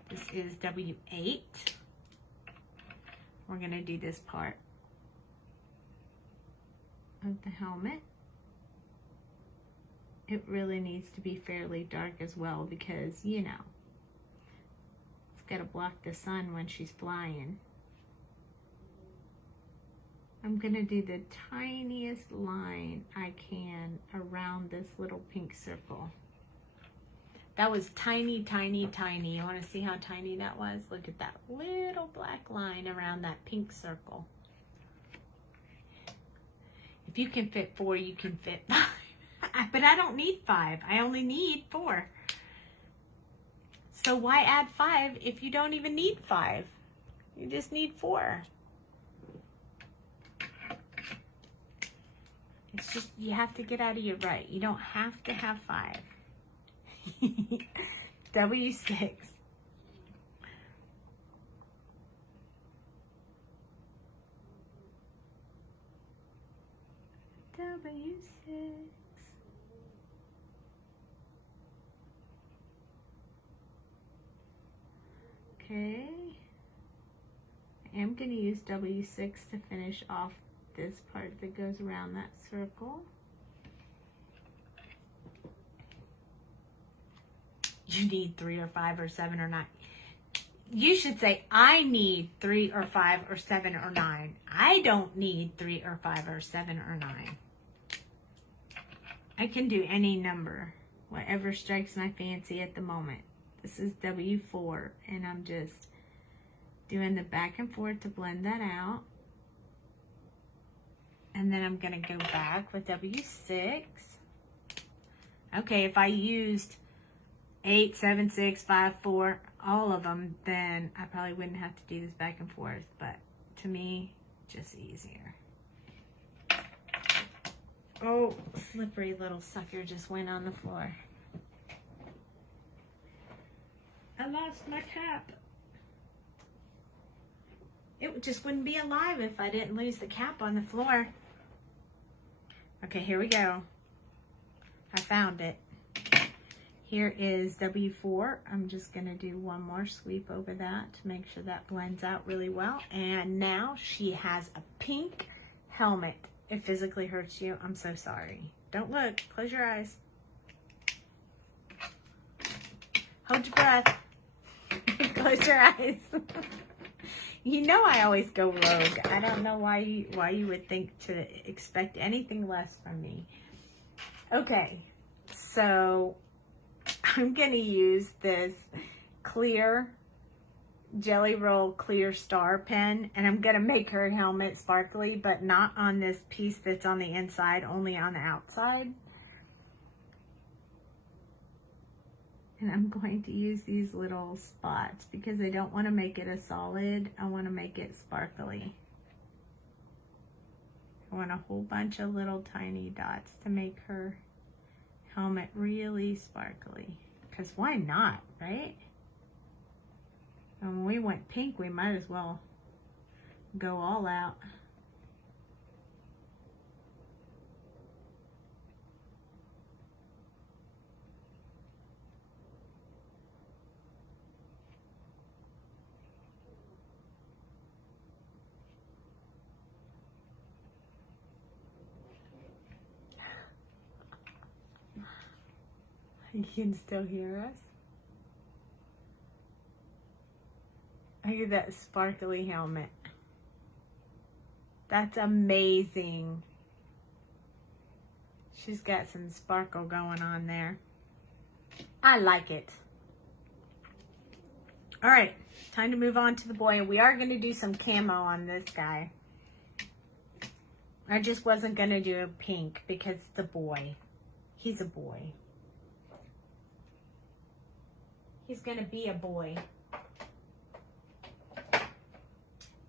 This is W8. We're gonna do this part of the helmet. It really needs to be fairly dark as well because, you know, it's gotta block the sun when she's flying. I'm going to do the tiniest line I can around this little pink circle. That was tiny, tiny, tiny. You want to see how tiny that was? Look at that little black line around that pink circle. If you can fit 4, you can fit 5. But I don't need 5. I only need 4. So why add 5 if you don't even need 5? You just need 4. It's just, you have to get out of your right. You don't have to have 5. W6. W6. Okay. I am going to use W6 to finish off this part that goes around that circle. You need 3 or 5 or 7 or 9. You should say, I need 3 or 5 or 7 or 9. I don't need 3 or 5 or 7 or 9. I can do any number, whatever strikes my fancy at the moment. This is W4, and I'm just doing the back and forth to blend that out. And then I'm going to go back with W6. Okay, if I used 8, 7, 6, 5, 4, all of them, then I probably wouldn't have to do this back and forth. But to me, just easier. Oh, slippery little sucker just went on the floor. I lost my cap. It just wouldn't be alive if I didn't lose the cap on the floor. Okay, here we go. I found it. Here is W4. I'm just going to do one more sweep over that to make sure that blends out really well. And now she has a pink helmet. It physically hurts you. I'm so sorry. Don't look. Close your eyes. Hold your breath. Close your eyes. You know I always go rogue. I don't know why you would think to expect anything less from me. Okay, so I'm going to use this clear Jelly Roll clear star pen, and I'm going to make her helmet sparkly, but not on this piece that's on the inside, only on the outside. And I'm going to use these little spots because I don't want to make it a solid. I want to make it sparkly. I want a whole bunch of little tiny dots to make her helmet really sparkly. Because why not, right? And when we went pink, we might as well go all out. You can still hear us. Look at that sparkly helmet. That's amazing. She's got some sparkle going on there. I like it. All right, time to move on to the boy. We are going to do some camo on this guy. I just wasn't going to do a pink because it's a boy. He's a boy. He's going to be a boy.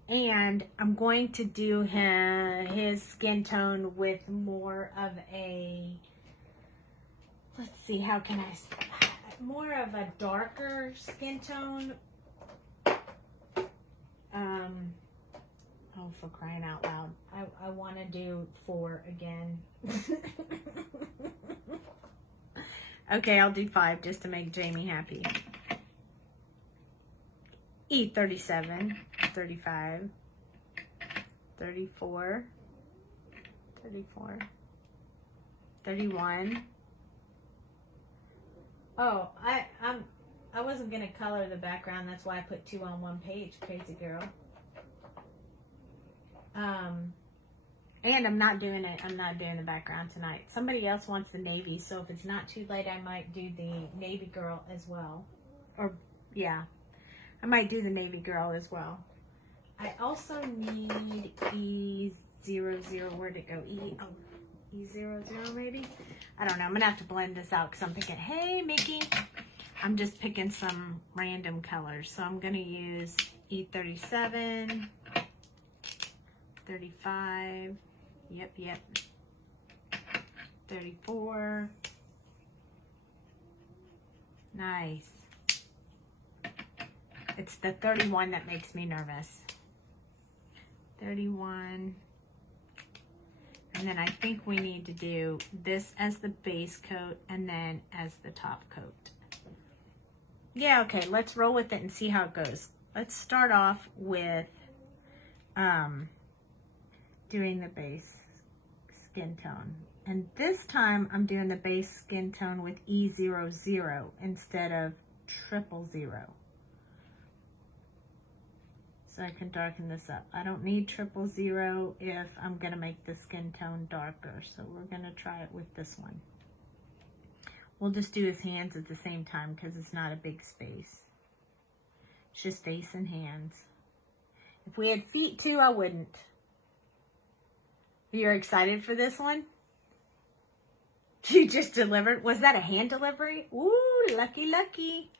And I'm going to do his skin tone with more of a, let's see, how can I say, more of a darker skin tone. Oh, for crying out loud. I want to do 4 again. Okay, I'll do 5 just to make Jamie happy. E37, 35, 34, 34, 31. Oh, I wasn't gonna color the background. That's why I put 2 on one page. Crazy girl. And I'm not doing the background tonight. Somebody else wants the navy, so if it's not too late, I might do the navy girl as well. Or, yeah, I might do the navy girl as well. I also need E00. Where'd it go? E00 maybe? I don't know. I'm going to have to blend this out because I'm picking, hey, Mickey. I'm just picking some random colors. So I'm going to use E37, 35, yep, 34. Nice. It's the 31 that makes me nervous. 31. And then I think we need to do this as the base coat and then as the top coat. Yeah, okay, let's roll with it and see how it goes. Let's start off with doing the base skin tone. And this time I'm doing the base skin tone with E00 instead of 000. So I can darken this up. I don't need 000 if I'm gonna make the skin tone darker. So we're gonna try it with this one. We'll just do his hands at the same time because it's not a big space. It's just face and hands. If we had feet too, I wouldn't. You're excited for this one? You just delivered. Was that a hand delivery? Ooh, lucky, lucky.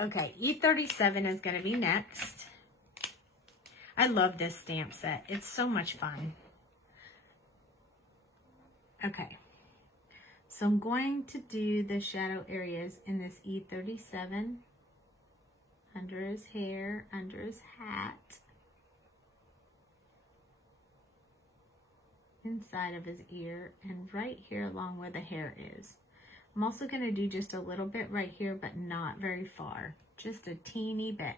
Okay, E37 is going to be next. I love this stamp set. It's so much fun. Okay, so I'm going to do the shadow areas in this E37. Under his hair, under his hat. Inside of his ear, and right here along where the hair is. I'm also going to do just a little bit right here, but not very far. Just a teeny bit.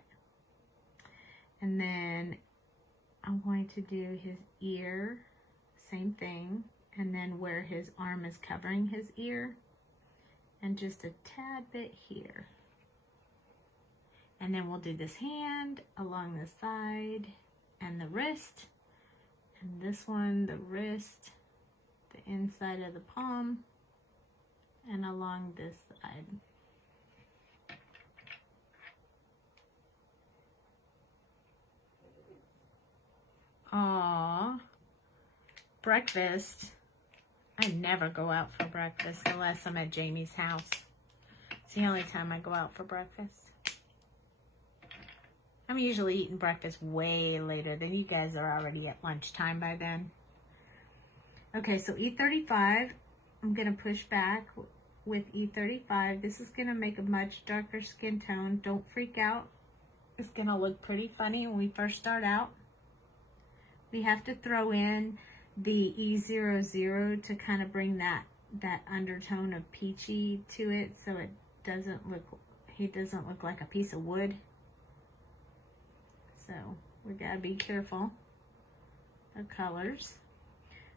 And then I'm going to do his ear, same thing. And then where his arm is covering his ear. And just a tad bit here. And then we'll do this hand along the side and the wrist. And this one, the wrist, the inside of the palm, and along this side. Aww. Breakfast. I never go out for breakfast unless I'm at Jamie's house. It's the only time I go out for breakfast. I'm usually eating breakfast way later than you guys are already at lunchtime by then. Okay, so E35, I'm going to push back with E35. This is going to make a much darker skin tone. Don't freak out. It's going to look pretty funny when we first start out. We have to throw in the E00 to kind of bring that undertone of peachy to it so it doesn't look, he doesn't look like a piece of wood. So we gotta be careful of colors.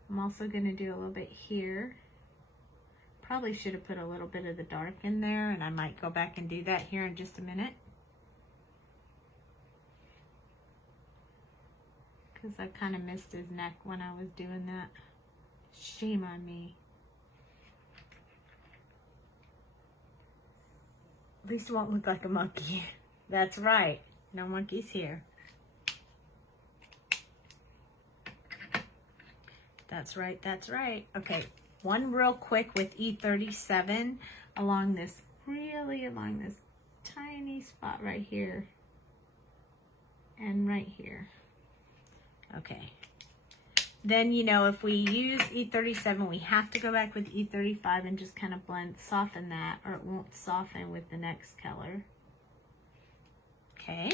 I'm also gonna do a little bit here. Probably should have put a little bit of the dark in there, and I might go back and do that here in just a minute. Because I kind of missed his neck when I was doing that. Shame on me. At least it won't look like a monkey. That's right. No monkeys here. That's right, that's right. Okay, one real quick with E37 along this tiny spot right here and right here. Okay. Then, you know, if we use E37, we have to go back with E35 and just kind of soften that, or it won't soften with the next color. Okay.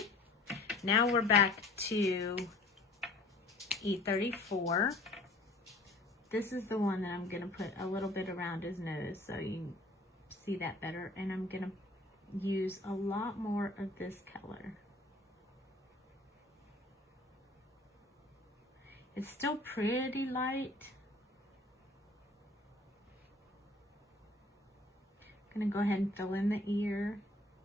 Now we're back to E34. This is the one that I'm going to put a little bit around his nose so you see that better. And I'm going to use a lot more of this color. It's still pretty light. I'm going to go ahead and fill in the ear.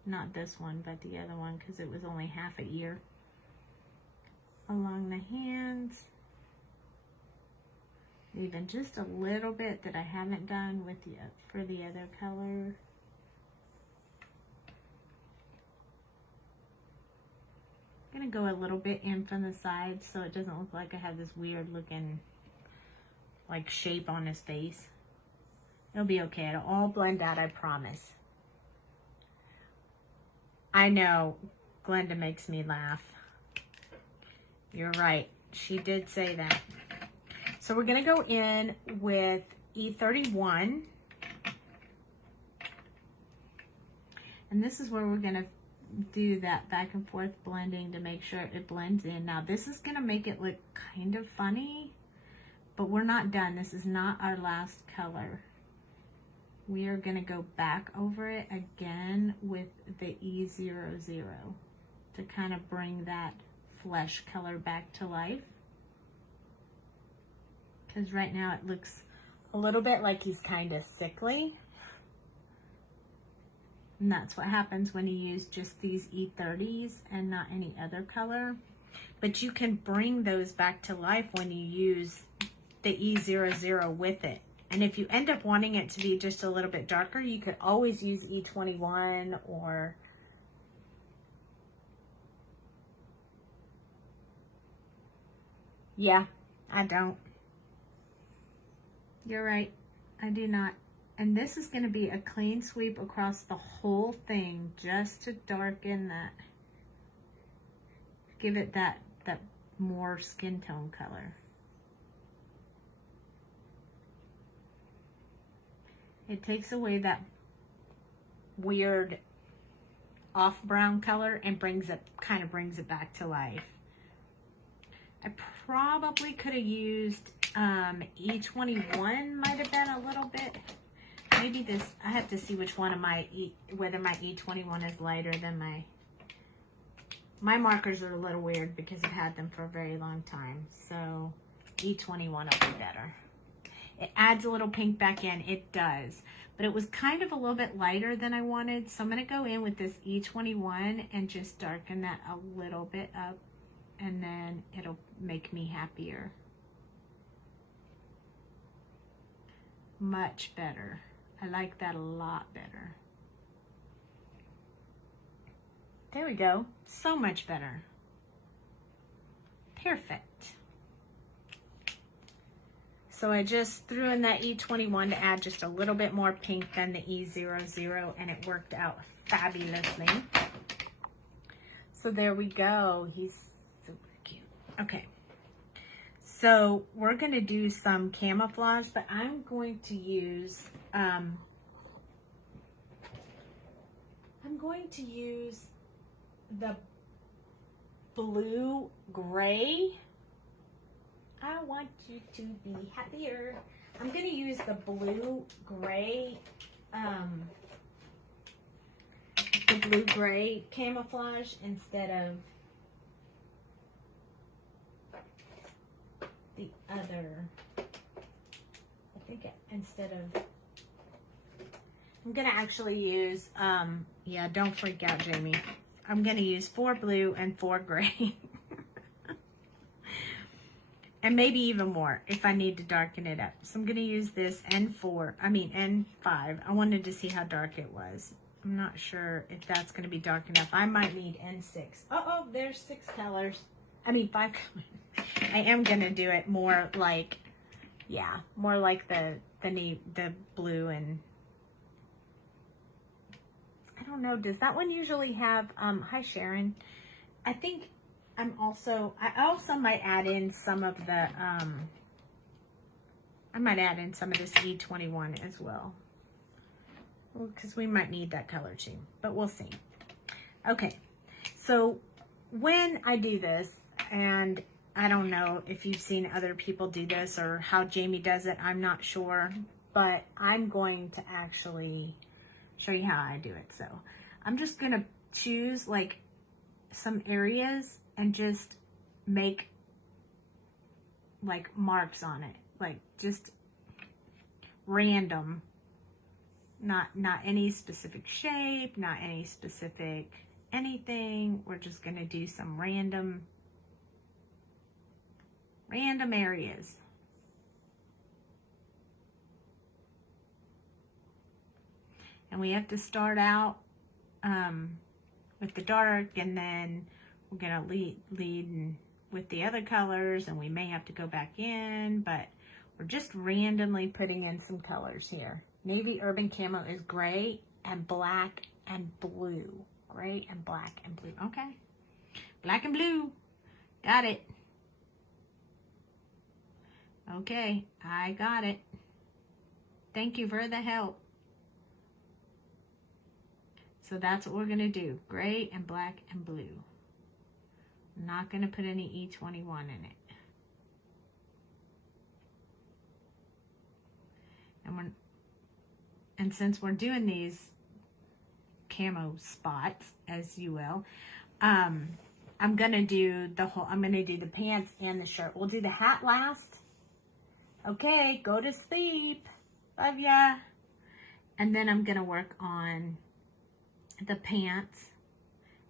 Not this one, but the other one, because it was only half an ear. Along the hands. Even just a little bit that I haven't done with the for the other color. I'm gonna go a little bit in from the side so it doesn't look like I have this weird looking like shape on his face. It'll be okay. It'll all blend out, I promise. I know, Glenda makes me laugh. You're right. She did say that. So we're going to go in with E31. And this is where we're going to do that back and forth blending to make sure it blends in. Now this is going to make it look kind of funny, but we're not done. This is not our last color. We are going to go back over it again with the E00 to kind of bring that flesh color back to life. Because right now it looks a little bit like he's kind of sickly. And that's what happens when you use just these E30s and not any other color. But you can bring those back to life when you use the E00 with it. And if you end up wanting it to be just a little bit darker, you could always use E21 or yeah, I don't. You're right, I do not. And this is going to be a clean sweep across the whole thing just to darken that, give it that more skin tone color. It takes away that weird off brown color and kind of brings it back to life. I probably could have used E21 might have been a little bit. Maybe this, I have to see which one of my, whether my E21 is lighter than my markers are a little weird because I've had them for a very long time. So E21 will be better. It adds a little pink back in, it does. But it was kind of a little bit lighter than I wanted. So I'm gonna go in with this E21 and just darken that a little bit up. And then it'll make me happier. Much better. I like that a lot better. There we go. So much better. Perfect. So I just threw in that E21 to add just a little bit more pink than the E00, and it worked out fabulously. So there we go. He's super cute. Okay. So we're going to do some camouflage, but I'm going to use the blue gray. I want you to be happier. I'm going to use the blue gray camouflage instead of the other. I think instead of, I'm going to actually use, yeah, don't freak out, Jamie. I'm going to use 4 blue and 4 gray. And maybe even more if I need to darken it up. So I'm going to use this N5. I wanted to see how dark it was. I'm not sure if that's going to be dark enough. I might need N6. Oh, there's 6 colors. 5 colors. I am going to do it more like, yeah, more like the blue and, I don't know, does that one usually have, hi Sharon, I think I also might add in some of the, I might add in some of this E21 as well. Because we might need that color too, but we'll see. Okay, so when I do this, and I don't know if you've seen other people do this or how Jamie does it, I'm not sure, but I'm going to actually show you how I do it. So I'm just gonna choose like some areas and just make like marks on it, like just random, not any specific shape, not any specific anything. We're just gonna do some random areas. And we have to start out with the dark, and then we're going to lead with the other colors, and we may have to go back in, but we're just randomly putting in some colors here. Navy Urban Camo is gray and black and blue. Gray and black and blue. Okay. Black and blue. Got it. Okay, I got it. Thank you for the help. So that's what we're going to do. Gray and black and blue. I'm not going to put any E21 in it. And since we're doing these camo spots, as you will, I'm going to do the pants and the shirt. We'll do the hat last. Okay, go to sleep. Love ya. And then I'm going to work on the pants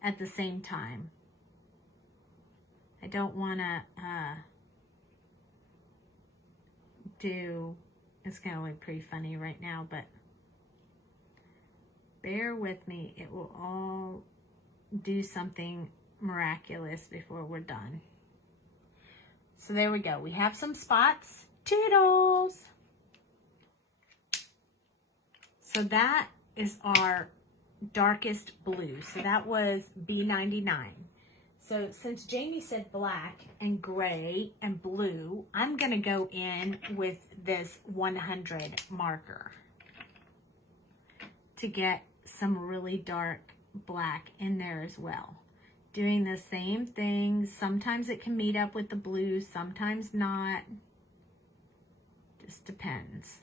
at the same time. I don't want to it's going to look pretty funny right now, but bear with me. It will all do something miraculous before we're done. So there we go. We have some spots. Toodles! So that is our darkest blue. So that was B99. So since Jamie said black and gray and blue, I'm going to go in with this 100 marker to get some really dark black in there as well. Doing the same thing. Sometimes it can meet up with the blue, sometimes not. Just depends.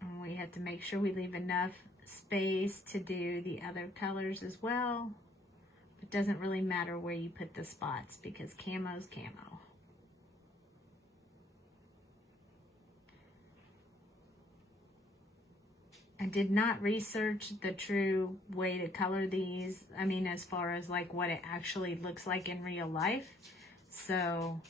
And we have to make sure we leave enough space to do the other colors as well. It doesn't really matter where you put the spots because camo's camo. I did not research the true way to color these. I mean, as far as like what it actually looks like in real life. So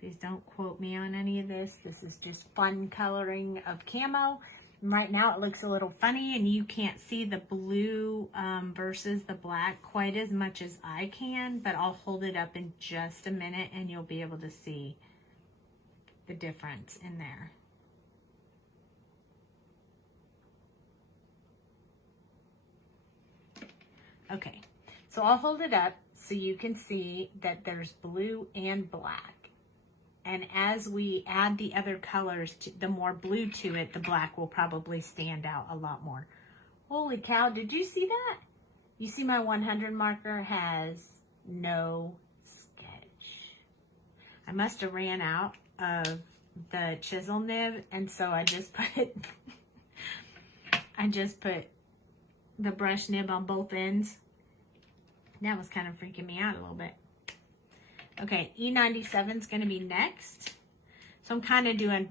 please don't quote me on any of this. This is just fun coloring of camo. Right now it looks a little funny and you can't see the blue versus the black quite as much as I can, but I'll hold it up in just a minute and you'll be able to see the difference in there. Okay, so I'll hold it up so you can see that there's blue and black. And as we add the other colors, the more blue to it, the black will probably stand out a lot more. Holy cow, did you see that? You see my 100 marker has no sketch. I must have ran out of the chisel nib, and so I just put the brush nib on both ends. That was kind of freaking me out a little bit. Okay, E97 is going to be next. So I'm kind of doing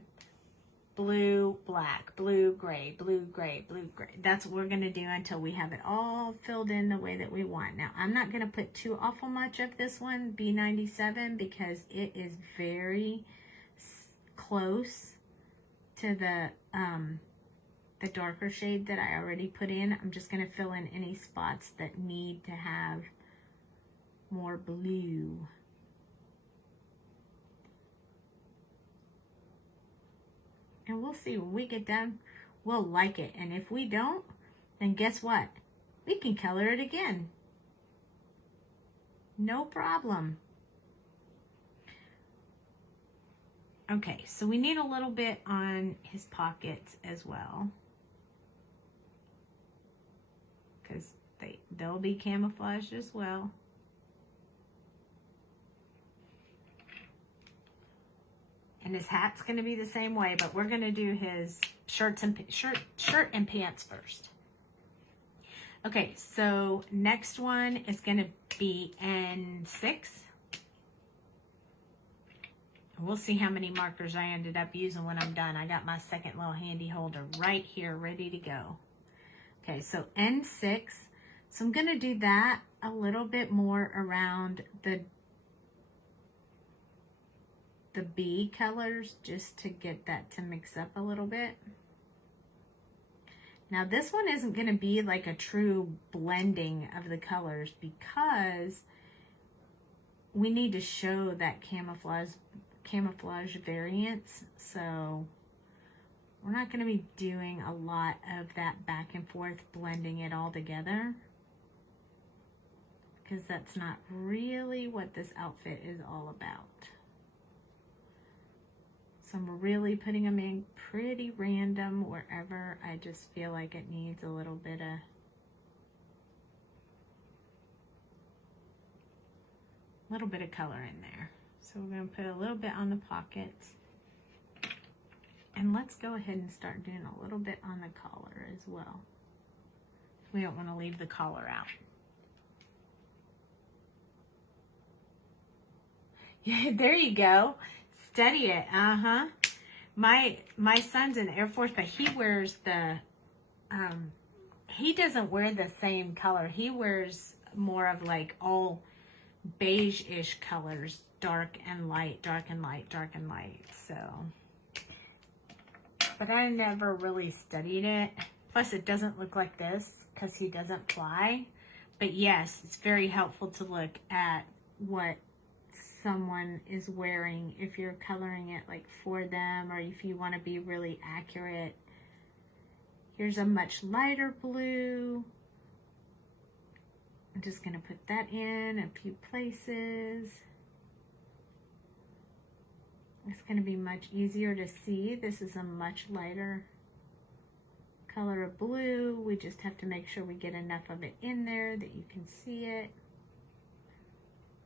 blue, black, blue, gray, blue, gray, blue, gray. That's what we're going to do until we have it all filled in the way that we want. Now, I'm not going to put too awful much of this one, B97, because it is very close to the darker shade that I already put in. I'm just going to fill in any spots that need to have more blue. And we'll see when we get done, we'll like it. And if we don't, then guess what? We can color it again. No problem. Okay, so we need a little bit on his pockets as well, because they'll be camouflaged as well. And his hat's going to be the same way, but we're going to do his shirt and pants first. Okay, so next one is going to be N6. We'll see how many markers I ended up using when I'm done. I got my second little handy holder right here ready to go. Okay, so N6. So I'm going to do that a little bit more around the the B colors just to get that to mix up a little bit. Now this one isn't going to be like a true blending of the colors because we need to show that camouflage variance. So we're not going to be doing a lot of that back and forth blending it all together, because that's not really what this outfit is all about. So I'm really putting them in pretty random wherever I just feel like it needs a little bit of color in there. So we're going to put a little bit on the pockets. And let's go ahead and start doing a little bit on the collar as well. We don't want to leave the collar out. Yeah, there you go. Study it. My son's in Air Force, but he wears the he doesn't wear the same color. He wears more of like all beige-ish colors, dark and light, dark and light, dark and light. So, but I never really studied it. Plus it doesn't look like this because he doesn't fly. But yes, it's very helpful to look at what someone is wearing if you're coloring it like for them, or if you want to be really accurate. Here's a much lighter blue. I'm just going to put that in a few places. It's going to be much easier to see. This is a much lighter color of blue. We just have to make sure we get enough of it in there that you can see it.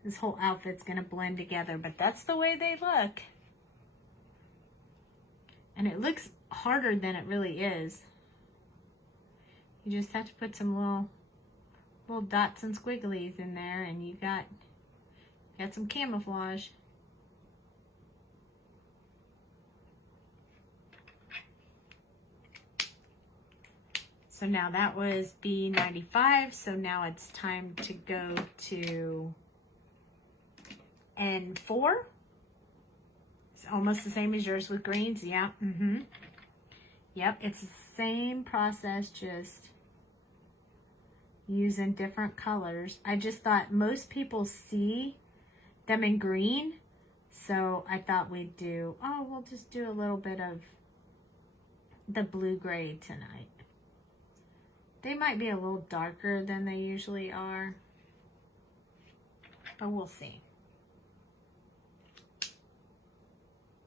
This whole outfit's going to blend together, but that's the way they look. And it looks harder than it really is. You just have to put some little dots and squigglies in there, and you got some camouflage. So now that was B95, so now it's time to go to N4. It's almost the same as yours with greens. Yeah. Yep, it's the same process, just using different colors. I just thought most people see them in green, so I thought we'd do, we'll just do a little bit of the blue-gray tonight. They might be a little darker than they usually are, but we'll see.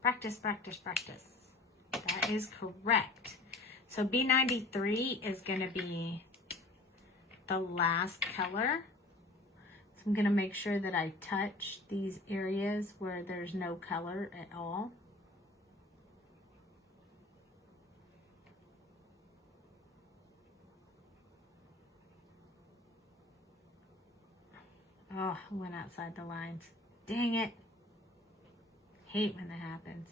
Practice, practice, practice. That is correct. So B93 is going to be the last color. So I'm going to make sure that I touch these areas where there's no color at all. Oh, I went outside the lines. Dang it. Hate when that happens.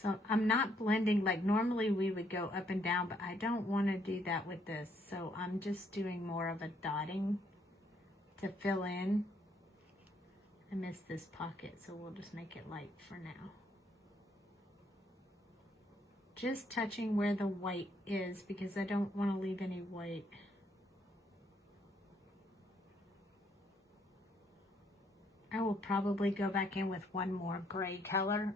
So I'm not blending like normally we would go up and down, but I don't want to do that with this. So I'm just doing more of a dotting to fill in. I missed this pocket, so we'll just make it light for now. Just touching where the white is because I don't want to leave any white. I will probably go back in with one more gray color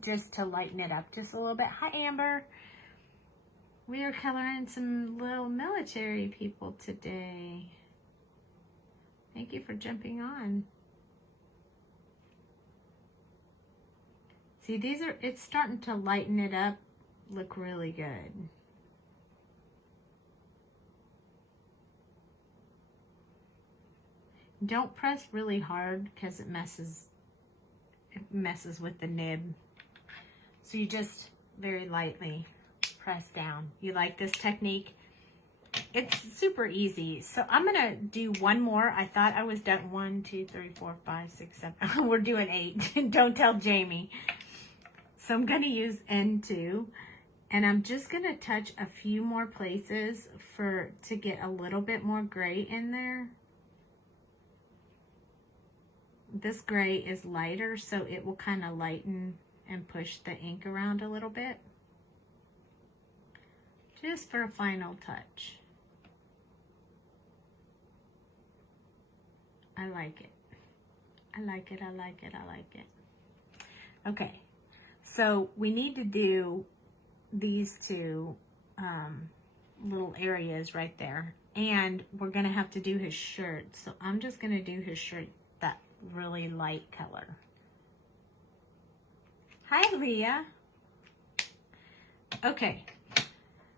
just to lighten it up just a little bit. Hi, Amber. We are coloring some little military people today. Thank you for jumping on. See, it's starting to lighten it up, look really good. Don't press really hard because it messes with the nib. So you just very lightly press down. You like this technique? It's super easy. So I'm gonna do one more. I thought I was done. 1, 2, 3, 4, 5, 6, 7. We're doing 8. Don't tell Jamie. So I'm gonna use N2, and I'm just gonna touch a few more places to get a little bit more gray in there. this gray is lighter, so it will kind of lighten and push the ink around a little bit. Just for a final touch. I like it. I like it, I like it, I like it. Okay, so we need to do these two little areas right there. And we're gonna have to do his shirt. So I'm just gonna do his shirt that really light color. Hi, Leah. Okay,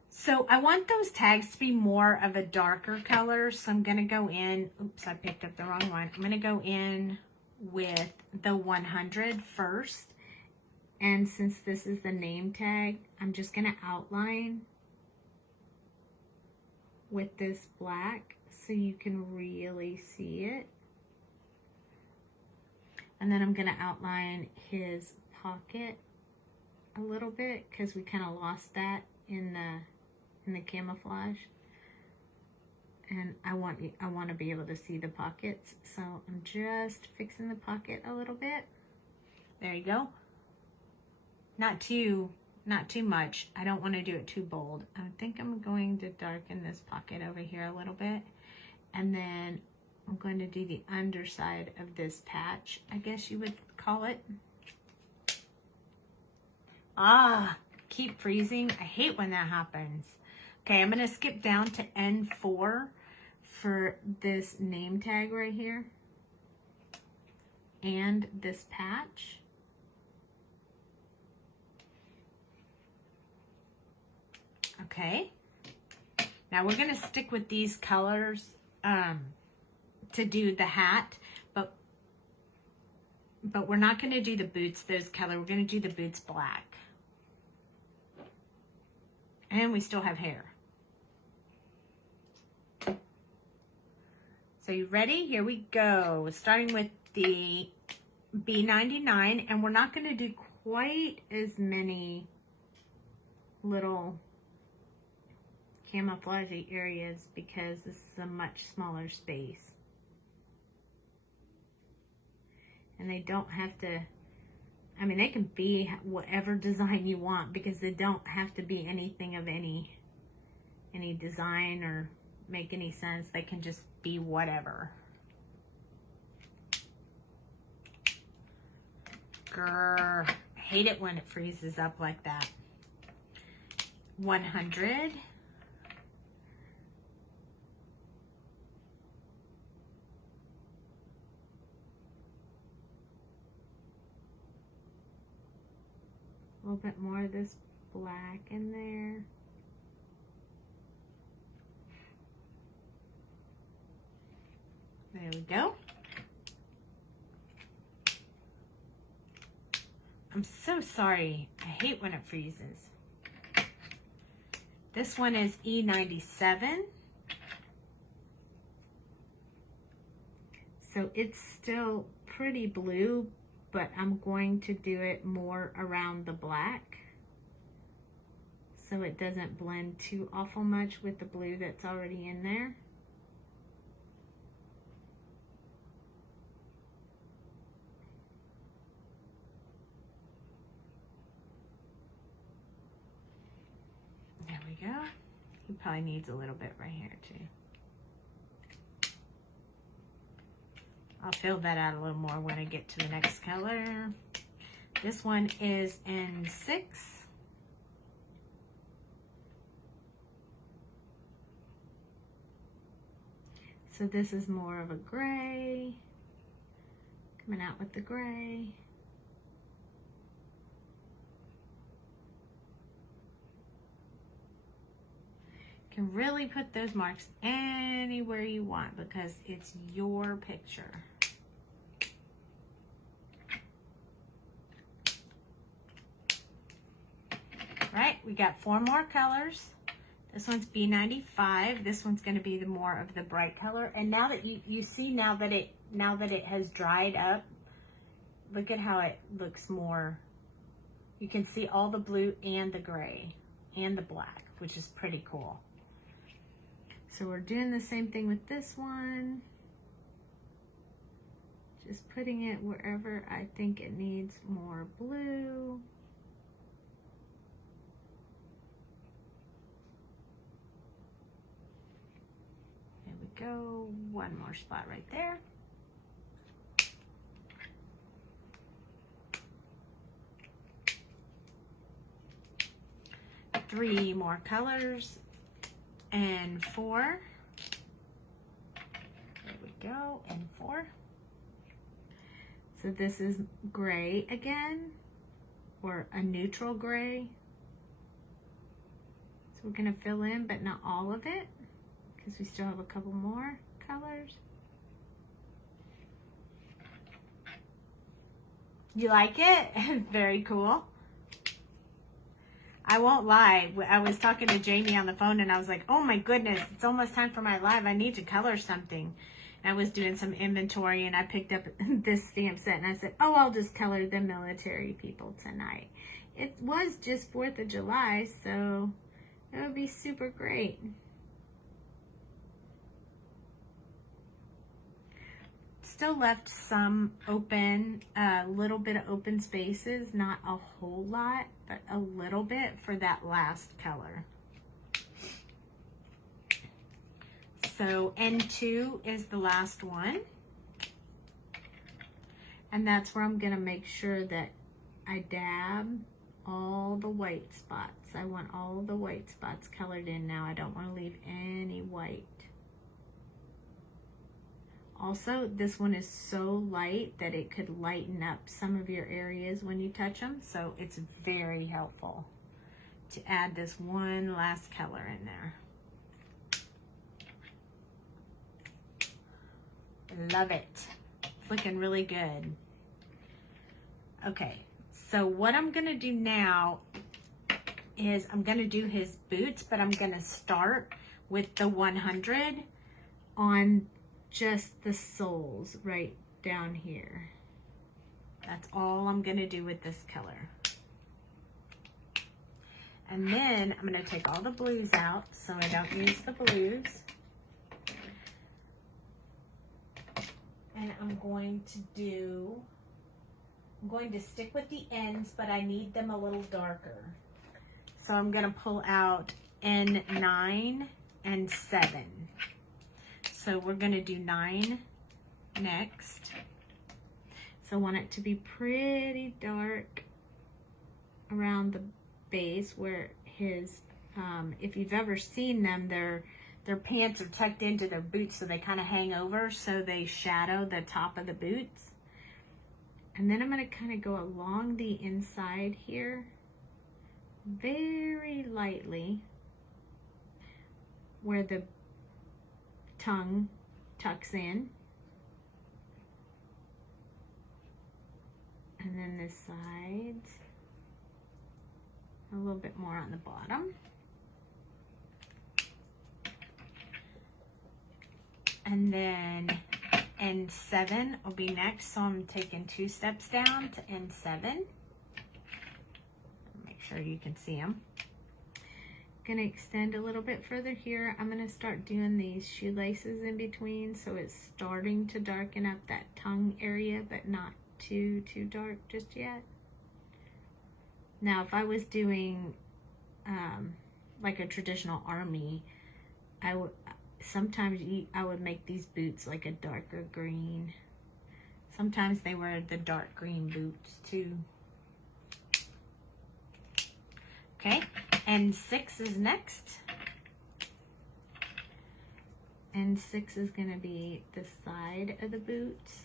so I want those tags to be more of a darker color. So I'm gonna go in, oops, I picked up the wrong one. I'm gonna go in with the 100 first. And since this is the name tag, I'm just gonna outline with this black so you can really see it. And then I'm gonna outline his pocket a little bit because we kind of lost that in the camouflage. And I want to be able to see the pockets, so I'm just fixing the pocket a little bit. There you go. Not too much. I don't want to do it too bold. I think I'm going to darken this pocket over here a little bit. And then I'm going to do the underside of this patch, I guess you would call it. Ah, keep freezing. I hate when that happens. Okay, I'm going to skip down to N4 for this name tag right here. And this patch. Okay, now we're gonna stick with these colors to do the hat, but we're not gonna do the boots those color. We're gonna do the boots black. And we still have hair. So you ready? Here we go. Starting with the B99, and we're not gonna do quite as many little camouflage areas because this is a much smaller space. And they don't have to, I mean, they can be whatever design you want because they don't have to be anything of any design or make any sense. They can just be whatever. Grr, I hate it when it freezes up like that. 100. A little bit more of this black in there. There we go. I'm so sorry. I hate when it freezes. This one is E97. So it's still pretty blue, but I'm going to do it more around the black so it doesn't blend too awful much with the blue that's already in there. There we go. He probably needs a little bit right here too. I'll fill that out a little more when I get to the next color. This one is N6. So this is more of a gray. Coming out with the gray. You can really put those marks anywhere you want because it's your picture. Right, we got 4 more colors. This one's B95. This one's going to be the more of the bright color. And now that you see now that it has dried up, look at how it looks more. You can see all the blue and the gray and the black, which is pretty cool. So we're doing the same thing with this one. Just putting it wherever I think it needs more blue. There we go. One more spot right there. Three more colors and 4. There we go, and 4. So this is gray again, or a neutral gray. So we're gonna fill in, but not all of it, because we still have a couple more colors. You like it? Very cool. I won't lie, I was talking to Jamie on the phone and I was like, oh my goodness, it's almost time for my live. I need to color something. And I was doing some inventory and I picked up this stamp set and I said, oh, I'll just color the military people tonight. It was just 4th of July, so it would be super great. Still left some open, a little bit of open spaces, not a whole lot, but a little bit for that last color. So N2 is the last one. And that's where I'm gonna make sure that I dab all the white spots. I want all the white spots colored in now. I don't wanna leave any white. Also, this one is so light that it could lighten up some of your areas when you touch them. So it's very helpful to add this one last color in there. Love it. It's looking really good. Okay, so what I'm gonna do now is I'm gonna do his boots, but I'm gonna start with the 100 on just the soles right down here. That's all I'm gonna do with this color. And then I'm gonna take all the blues out so I don't use the blues. And I'm going to stick with the ends, but I need them a little darker. So I'm gonna pull out N9 and 7. So we're gonna do 9 next. So I want it to be pretty dark around the base where his, if you've ever seen them, their pants are tucked into their boots so they kind of hang over so they shadow the top of the boots. And then I'm gonna kind of go along the inside here very lightly where the tongue tucks in, and then this side a little bit more on the bottom, and then N7 will be next. So I'm taking 2 steps down to N7. Make sure you can see them. Gonna extend a little bit further here. I'm gonna start doing these shoelaces in between, so it's starting to darken up that tongue area, but not too dark just yet. Now, if I was doing like a traditional army, I would sometimes I would make these boots like a darker green. Sometimes they were the dark green boots too. Okay, and 6 is next. And 6 is gonna be the side of the boots,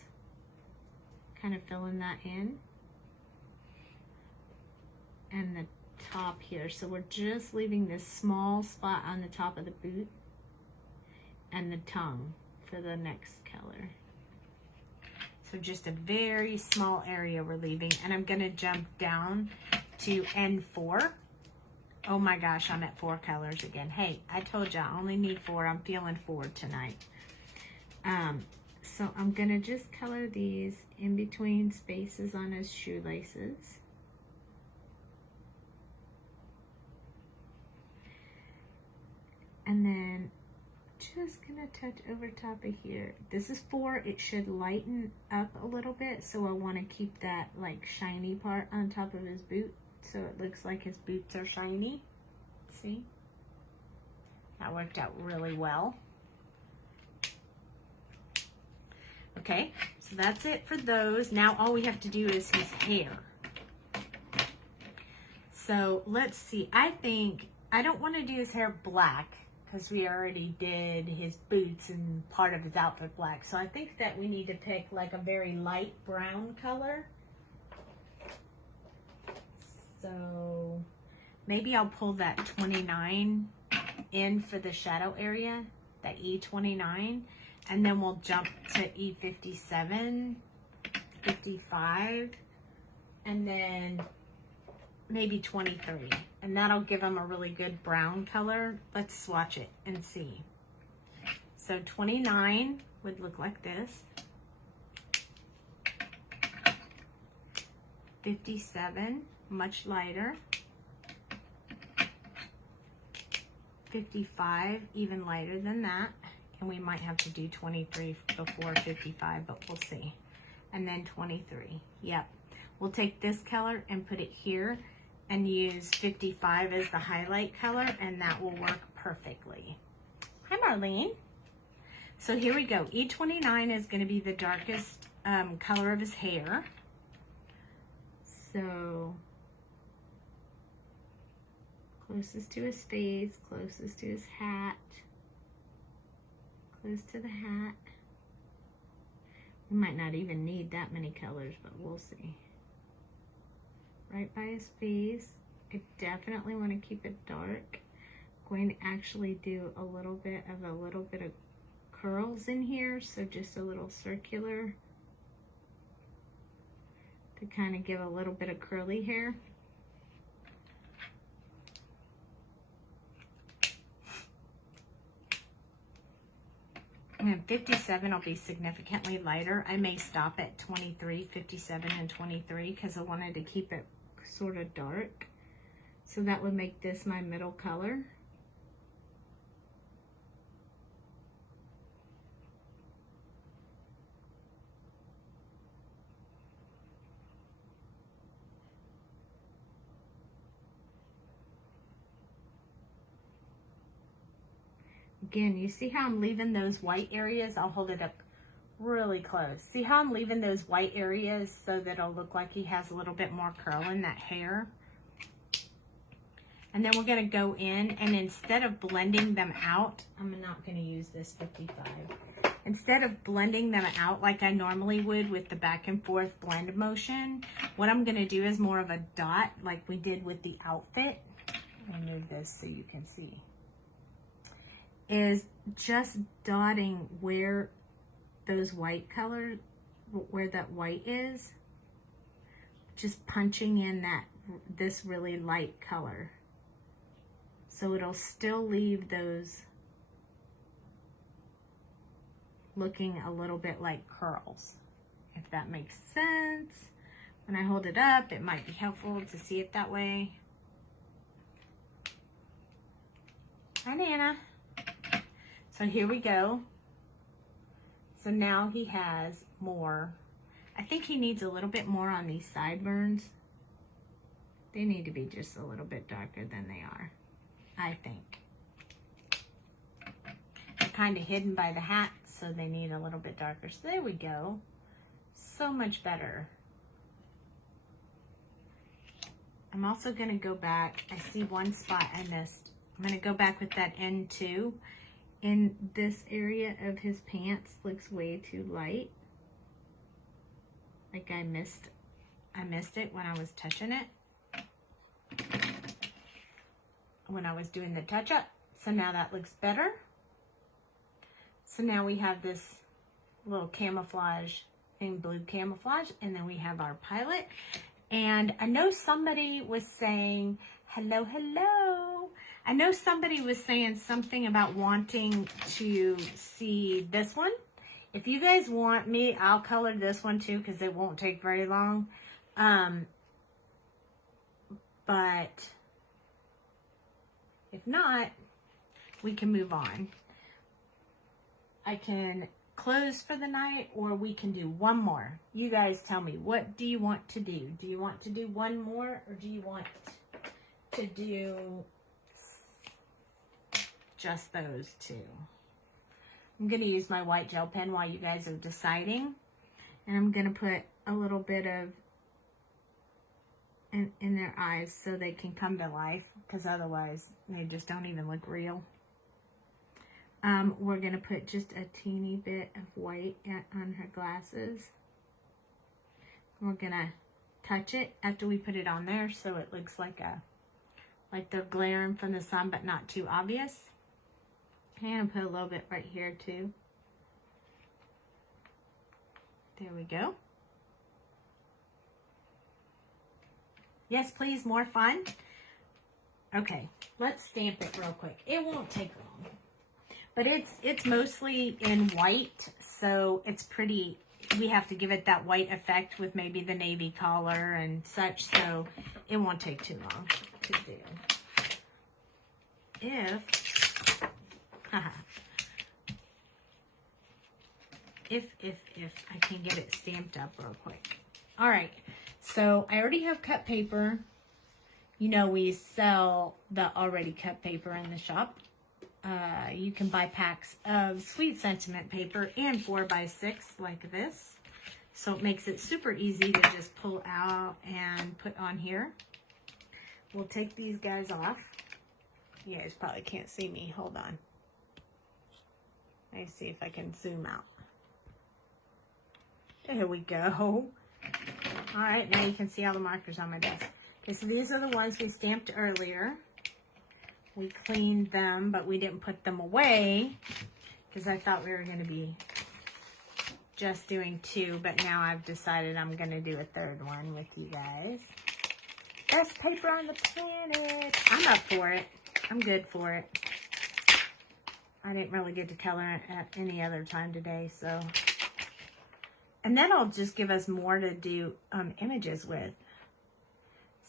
kind of filling that in. And the top here. So we're just leaving this small spot on the top of the boot and the tongue for the next color. So just a very small area we're leaving. And I'm gonna jump down to N4. Oh my gosh, I'm at 4 colors again. Hey, I told you I only need 4. I'm feeling 4 tonight. So I'm gonna just color these in between spaces on his shoelaces. And then just gonna touch over top of here. This is 4. It should lighten up a little bit, so I want to keep that like shiny part on top of his boot, so it looks like his boots are shiny. See? That worked out really well. Okay, so that's it for those. Now all we have to do is his hair. So let's see. I think I don't want to do his hair black because we already did his boots and part of his outfit black. So I think that we need to pick like a very light brown color. So maybe I'll pull that 29 in for the shadow area, that E29, and then we'll jump to E57, 55, and then maybe 23. And that'll give him a really good brown color. Let's swatch it and see. So 29 would look like this. 57, much lighter. 55, even lighter than that. And we might have to do 23 before 55, but we'll see. And then 23, yep. We'll take this color and put it here and use 55 as the highlight color, and that will work perfectly. Hi, Marlene. So here we go. E29 is going to be the darkest color of his hair. So closest to his face, closest to his hat, close to the hat. We might not even need that many colors, but we'll see. Right by his face. I definitely want to keep it dark. I'm going to actually do a little bit of curls in here, so just a little circular to kind of give a little bit of curly hair. And 57 will be significantly lighter. I may stop at 23, 57 and 23 because I wanted to keep it sort of dark. So that would make this my middle color. Again, you see how I'm leaving those white areas? I'll hold it up really close. See how I'm leaving those white areas so that it'll look like he has a little bit more curl in that hair? And then we're going to go in, and instead of blending them out, I'm not going to use this 55. Instead of blending them out like I normally would with the back and forth blend motion, what I'm going to do is more of a dot like we did with the outfit. Let me move this so you can see. Is just dotting where those white color, where that white is, just punching in this really light color. So it'll still leave those looking a little bit like curls, if that makes sense. When I hold it up, it might be helpful to see it that way. Hi, Nana. So here we go. So now he has more. I think he needs a little bit more on these sideburns. They need to be just a little bit darker than they are, I think. They're kind of hidden by the hat, so they need a little bit darker. So there we go. So much better. I'm also going to go back. I see one spot I missed. I'm going to go back with that N2. In this area of his pants looks way too light. Like I missed it when I was touching it. When I was doing the touch-up. So now that looks better. So now we have this little camouflage in blue camouflage, and then we have our pilot. And I know somebody was saying, hello, hello. I know somebody was saying something about wanting to see this one. If you guys want me, I'll color this one too because it won't take very long. But if not, we can move on. I can close for the night, or we can do one more. You guys tell me, what do you want to do? Do you want to do one more, or do you want to do just those two? I'm going to use my white gel pen while you guys are deciding. And I'm going to put a little bit of in their eyes so they can come to life, because otherwise they just don't even look real. We're going to put just a teeny bit of white on her glasses. We're going to touch it after we put it on there so it looks like they're glaring from the sun, but not too obvious. And put a little bit right here too. There we go. Yes, please, more fun. Okay, let's stamp it real quick. It won't take long. But it's mostly in white, so it's pretty, we have to give it that white effect with maybe the navy collar and such, so it won't take too long to do. If I can get it stamped up real quick. All right, so I already have cut paper. You know, we sell the already cut paper in the shop. You can buy packs of Sweet Sentiment paper and 4x6 like this. So it makes it super easy to just pull out and put on here. We'll take these guys off. You guys probably can't see me. Hold on. Let me see if I can zoom out. There we go. All right, now you can see all the markers on my desk. Okay, so these are the ones we stamped earlier. We cleaned them, but we didn't put them away because I thought we were going to be just doing two, but now I've decided I'm going to do a third one with you guys. Best paper on the planet. I'm up for it. I'm good for it. I didn't really get to color it at any other time today, so. And then I'll just give us more to do images with.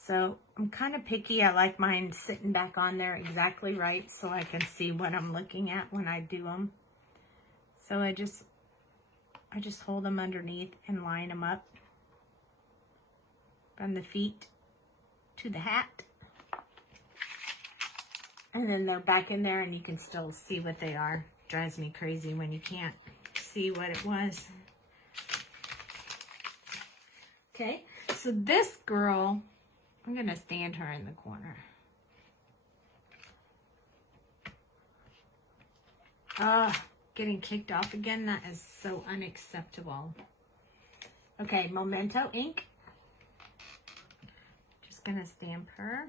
So I'm kind of picky. I like mine sitting back on there exactly right so I can see what I'm looking at when I do them. So I just hold them underneath and line them up from the feet to the hat. And then they're back in there and you can still see what they are. Drives me crazy when you can't see what it was. Okay, so this girl, I'm going to stand her in the corner. Getting kicked off again. That is so unacceptable. Okay, Memento ink. Just going to stamp her.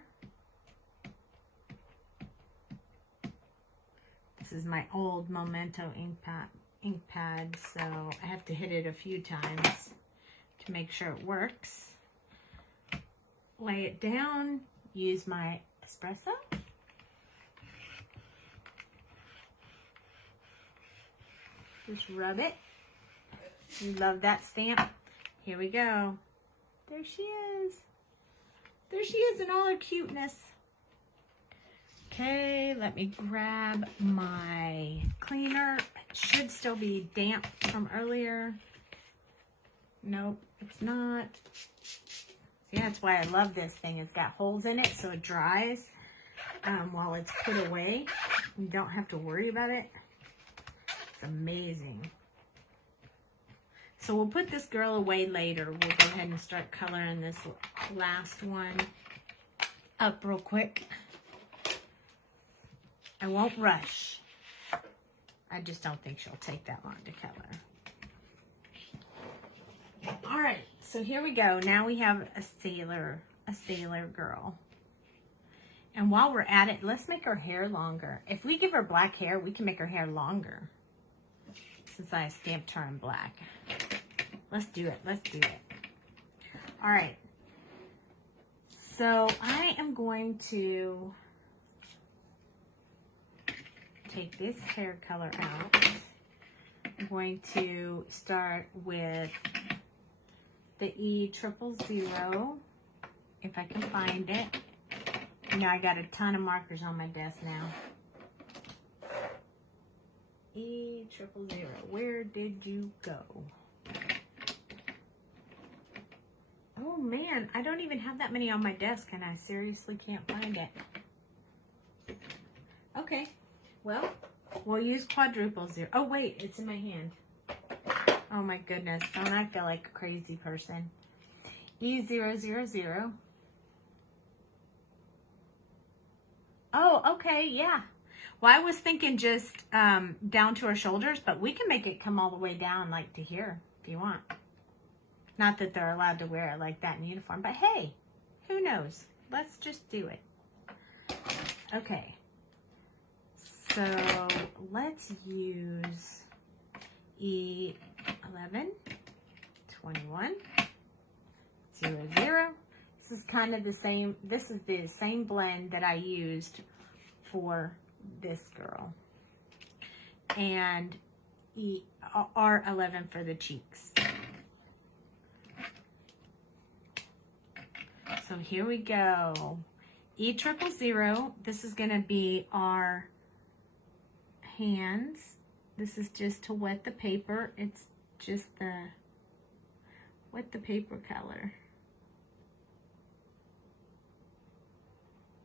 This is my old Memento ink pad, so I have to hit it a few times to make sure it works. Lay it down, use my espresso. Just rub it. You love that stamp. Here we go. There she is. There she is in all her cuteness. Okay, let me grab my cleaner. It should still be damp from earlier. Nope, it's not. Yeah, that's why I love this thing. It's got holes in it so it dries while it's put away. You don't have to worry about it. It's amazing. So we'll put this girl away later. We'll go ahead and start coloring this last one up real quick. I won't rush. I just don't think she'll take that long to color. All right, so here we go. Now we have a sailor girl. And while we're at it, let's make her hair longer. If we give her black hair, we can make her hair longer. Since I stamped her in black. Let's do it. Let's do it. All right. So I am going to take this hair color out. I'm going to start with the E000, if I can find it. You know, I got a ton of markers on my desk now. E000. Where did you go? Oh man, I don't even have that many on my desk and I seriously can't find it. Okay, well, we'll use quadruple zero. Oh wait, it's in my hand. Oh my goodness, don't I feel like a crazy person? E000. Oh, okay, yeah. Well, I was thinking just down to her shoulders, but we can make it come all the way down like to here if you want. Not that they're allowed to wear it like that in uniform, but hey, who knows? Let's just do it. Okay. So let's use E11, 21, 00. This is kind of the same. This is the same blend that I used for this girl. And R11 for the cheeks. So here we go. E000. This is going to be our hands. This is just to wet the paper. It's just the wet the paper color.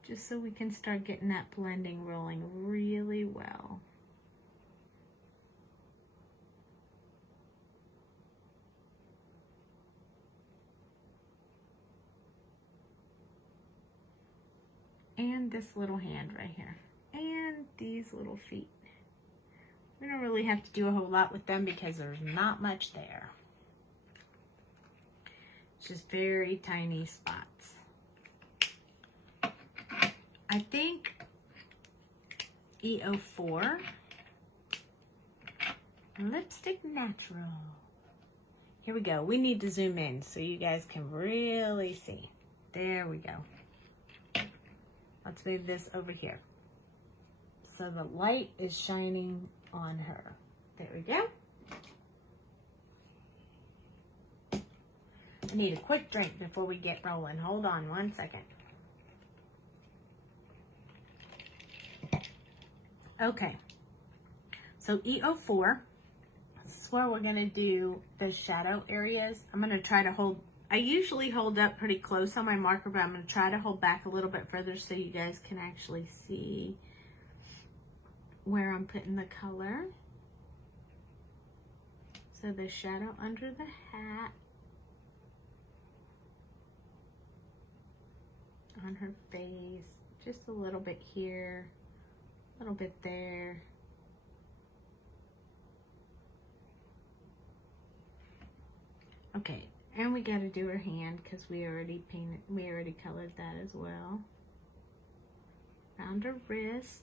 Just so we can start getting that blending rolling really well. And this little hand right here. And these little feet. We don't really have to do a whole lot with them because there's not much there. It's just very tiny spots. I think E04, Lipstick Natural. Here we go. We need to zoom in so you guys can really see. There we go. Let's move this over here. So the light is shining on her. There we go. I need a quick drink before we get rolling. Hold on one second. Okay. So E04. This is where we're going to do the shadow areas. I'm going to try to hold, I usually hold up pretty close on my marker, but I'm going to try to hold back a little bit further so you guys can actually see where I'm putting the color. So the shadow under the hat, on her face, just a little bit here, a little bit there. Okay, and we got to do her hand because we already painted, we already colored that as well. Around her wrist.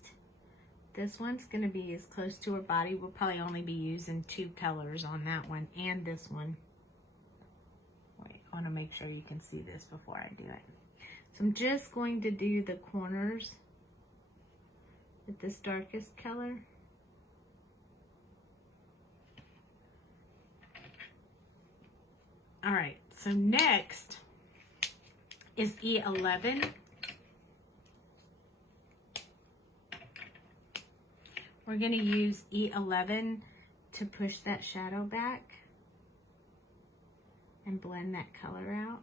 This one's going to be as close to her body. We'll probably only be using 2 colors on that one and this one. Wait, I want to make sure you can see this before I do it. So I'm just going to do the corners with this darkest color. All right, so next is E11. We're going to use E11 to push that shadow back and blend that color out.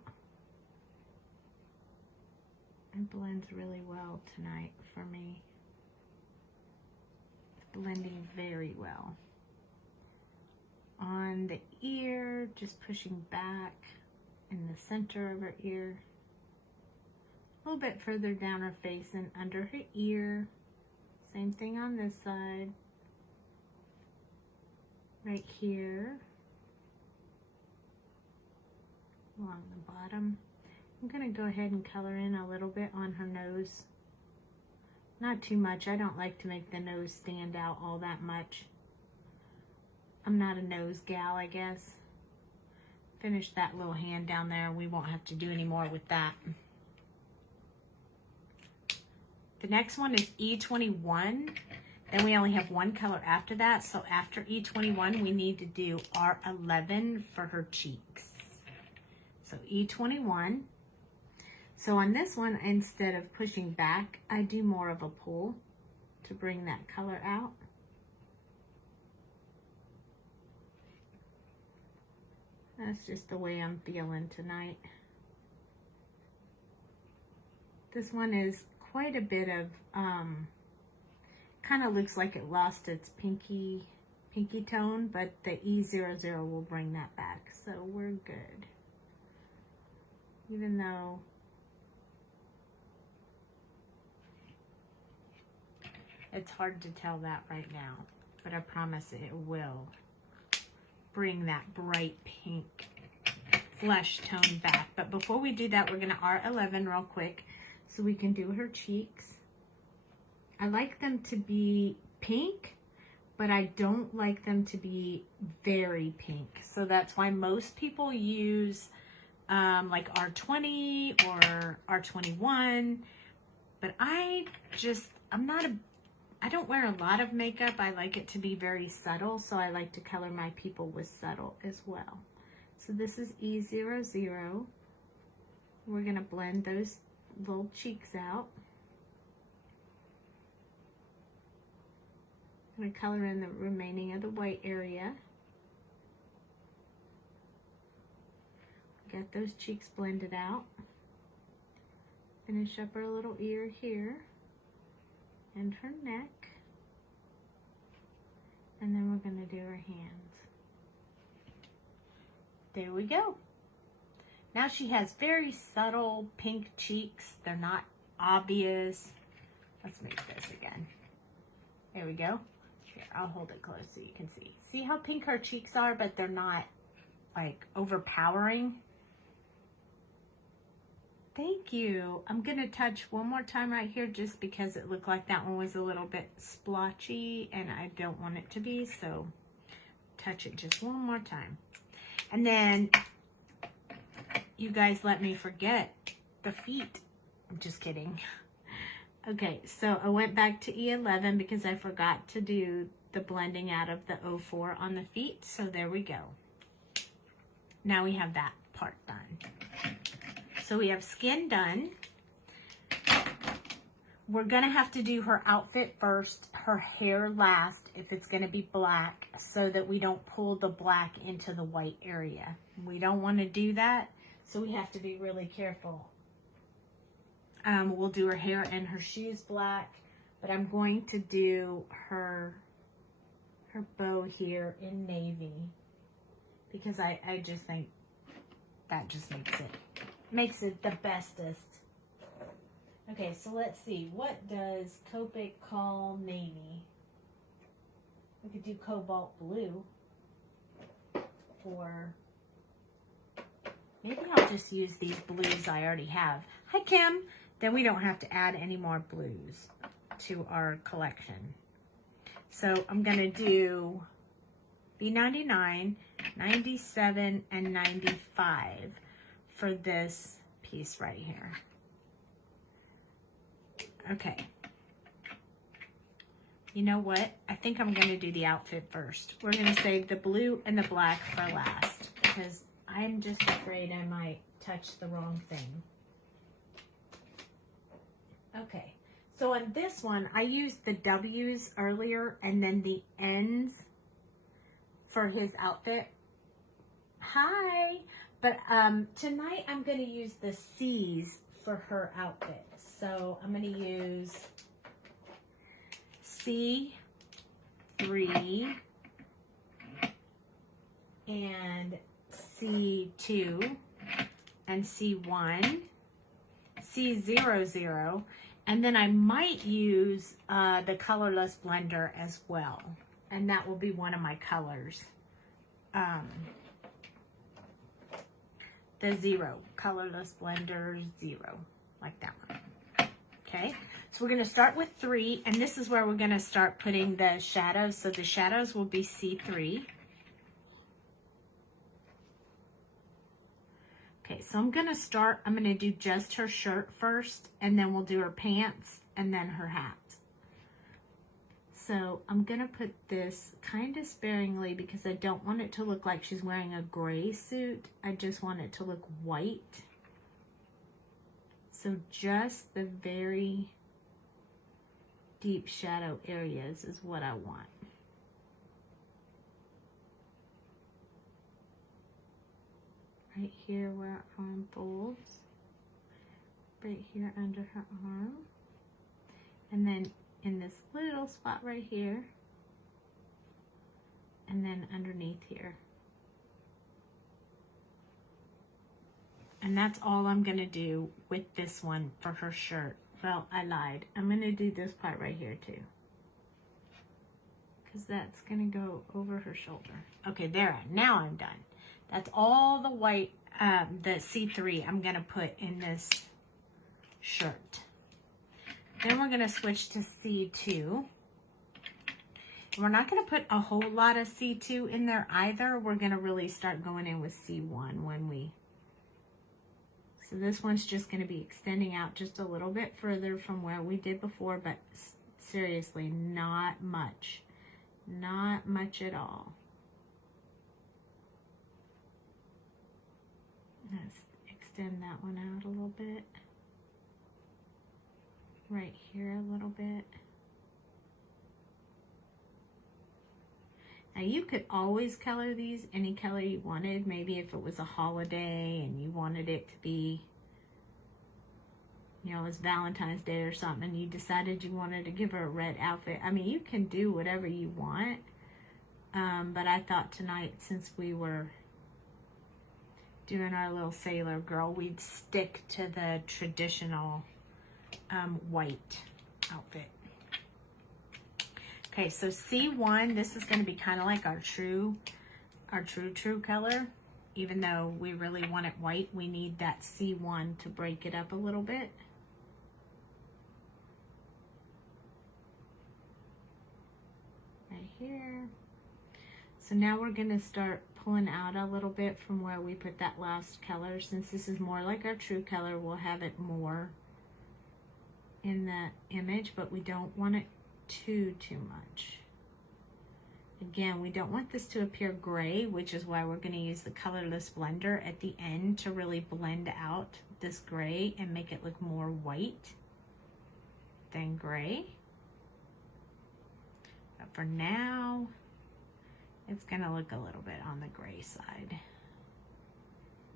It blends really well tonight for me. It's blending very well. On the ear, just pushing back in the center of her ear. A little bit further down her face and under her ear. Same thing on this side. Right here. Along the bottom. I'm going to go ahead and color in a little bit on her nose. Not too much. I don't like to make the nose stand out all that much. I'm not a nose gal, I guess. Finish that little hand down there. We won't have to do any more with that. The next one is E21. Then we only have 1 color after that. So after E21, we need to do R11 for her cheeks. So E21. So on this one, instead of pushing back, I do more of a pull to bring that color out. That's just the way I'm feeling tonight. This one is quite a bit of, kind of looks like it lost its pinky tone, but the E00 will bring that back. So we're good. Even though it's hard to tell that right now, but I promise it will bring that bright pink flesh tone back. But before we do that, we're going to R11 real quick so we can do her cheeks. I like them to be pink, but I don't like them to be very pink. So that's why most people use like R20 or R21. But I don't wear a lot of makeup. I like it to be very subtle, so I like to color my people with subtle as well. So this is E00. We're gonna blend those little cheeks out. I'm gonna color in the remaining of the white area. Get those cheeks blended out. Finish up her little ear here and her neck. And then we're gonna do her hands. There we go. Now she has very subtle pink cheeks. They're not obvious. Let's make this again. There we go. Here, I'll hold it close so you can see. See how pink her cheeks are, but they're not like overpowering. Thank you. I'm gonna touch one more time right here just because it looked like that one was a little bit splotchy and I don't want it to be, so touch it just one more time. And then you guys let me forget the feet. I'm just kidding. Okay, so I went back to E11 because I forgot to do the blending out of the 04 on the feet, so there we go. Now we have that part done. So we have skin done. We're gonna have to do her outfit first, her hair last if it's gonna be black, so that we don't pull the black into the white area. We don't wanna do that, so we have to be really careful. We'll do her hair and her shoes black, but I'm going to do her bow here in navy because I just think that just makes it the bestest. Okay, so let's see. What does Copic call navy? We could do cobalt blue. Or maybe I'll just use these blues I already have. Hi, Kim. Then we don't have to add any more blues to our collection. So I'm going to do B99, 97, and 95 for this piece right here. Okay. You know what? I think I'm going to do the outfit first. We're going to save the blue and the black for last because I'm just afraid I might touch the wrong thing. Okay. So on this one, I used the W's earlier and then the N's for his outfit. Hi. But tonight I'm going to use the C's for her outfit. So I'm going to use C3 and C2 and C1, C00, and then I might use the colorless blender as well. And that will be one of my colors. The 0, colorless blender 0, like that one. Okay, so we're going to start with 3, and this is where we're going to start putting the shadows. So the shadows will be C3. Okay, so I'm going to do just her shirt first, and then we'll do her pants, and then her hat. So I'm going to put this kind of sparingly because I don't want it to look like she's wearing a gray suit. I just want it to look white. So just the very deep shadow areas is what I want. right here where our arm folds, right here under her arm, and then in this little spot right here, and then underneath here. And that's all I'm gonna do with this one for her shirt. Well, I lied. I'm gonna do this part right here too, because that's gonna go over her shoulder. Okay, there, now I'm done. That's all the white, the C3 I'm gonna put in this shirt. Then we're gonna switch to C2. We're not gonna put a whole lot of C2 in there either. We're gonna really start going in with C1 when we, so this one's just gonna be extending out just a little bit further from where we did before, but seriously, not much. Not much at all. Let's extend that one out a little bit. Right here a little bit. Now you could always color these any color you wanted. Maybe if it was a holiday and you wanted it to be, you know, it's Valentine's Day or something, and you decided you wanted to give her a red outfit. I mean, you can do whatever you want. But I thought tonight, since we were doing our little sailor girl, we'd stick to the traditional white outfit. Okay, so C1, this is going to be kind of like our true color. Even though we really want it white, we need that C1 to break it up a little bit. Right here. So now we're going to start pulling out a little bit from where we put that last color. Since this is more like our true color, we'll have it more in the image, but we don't want it too much. Again, we don't want this to appear gray, which is why we're going to use the colorless blender at the end to really blend out this gray and make it look more white than gray. But for now, it's going to look a little bit on the gray side,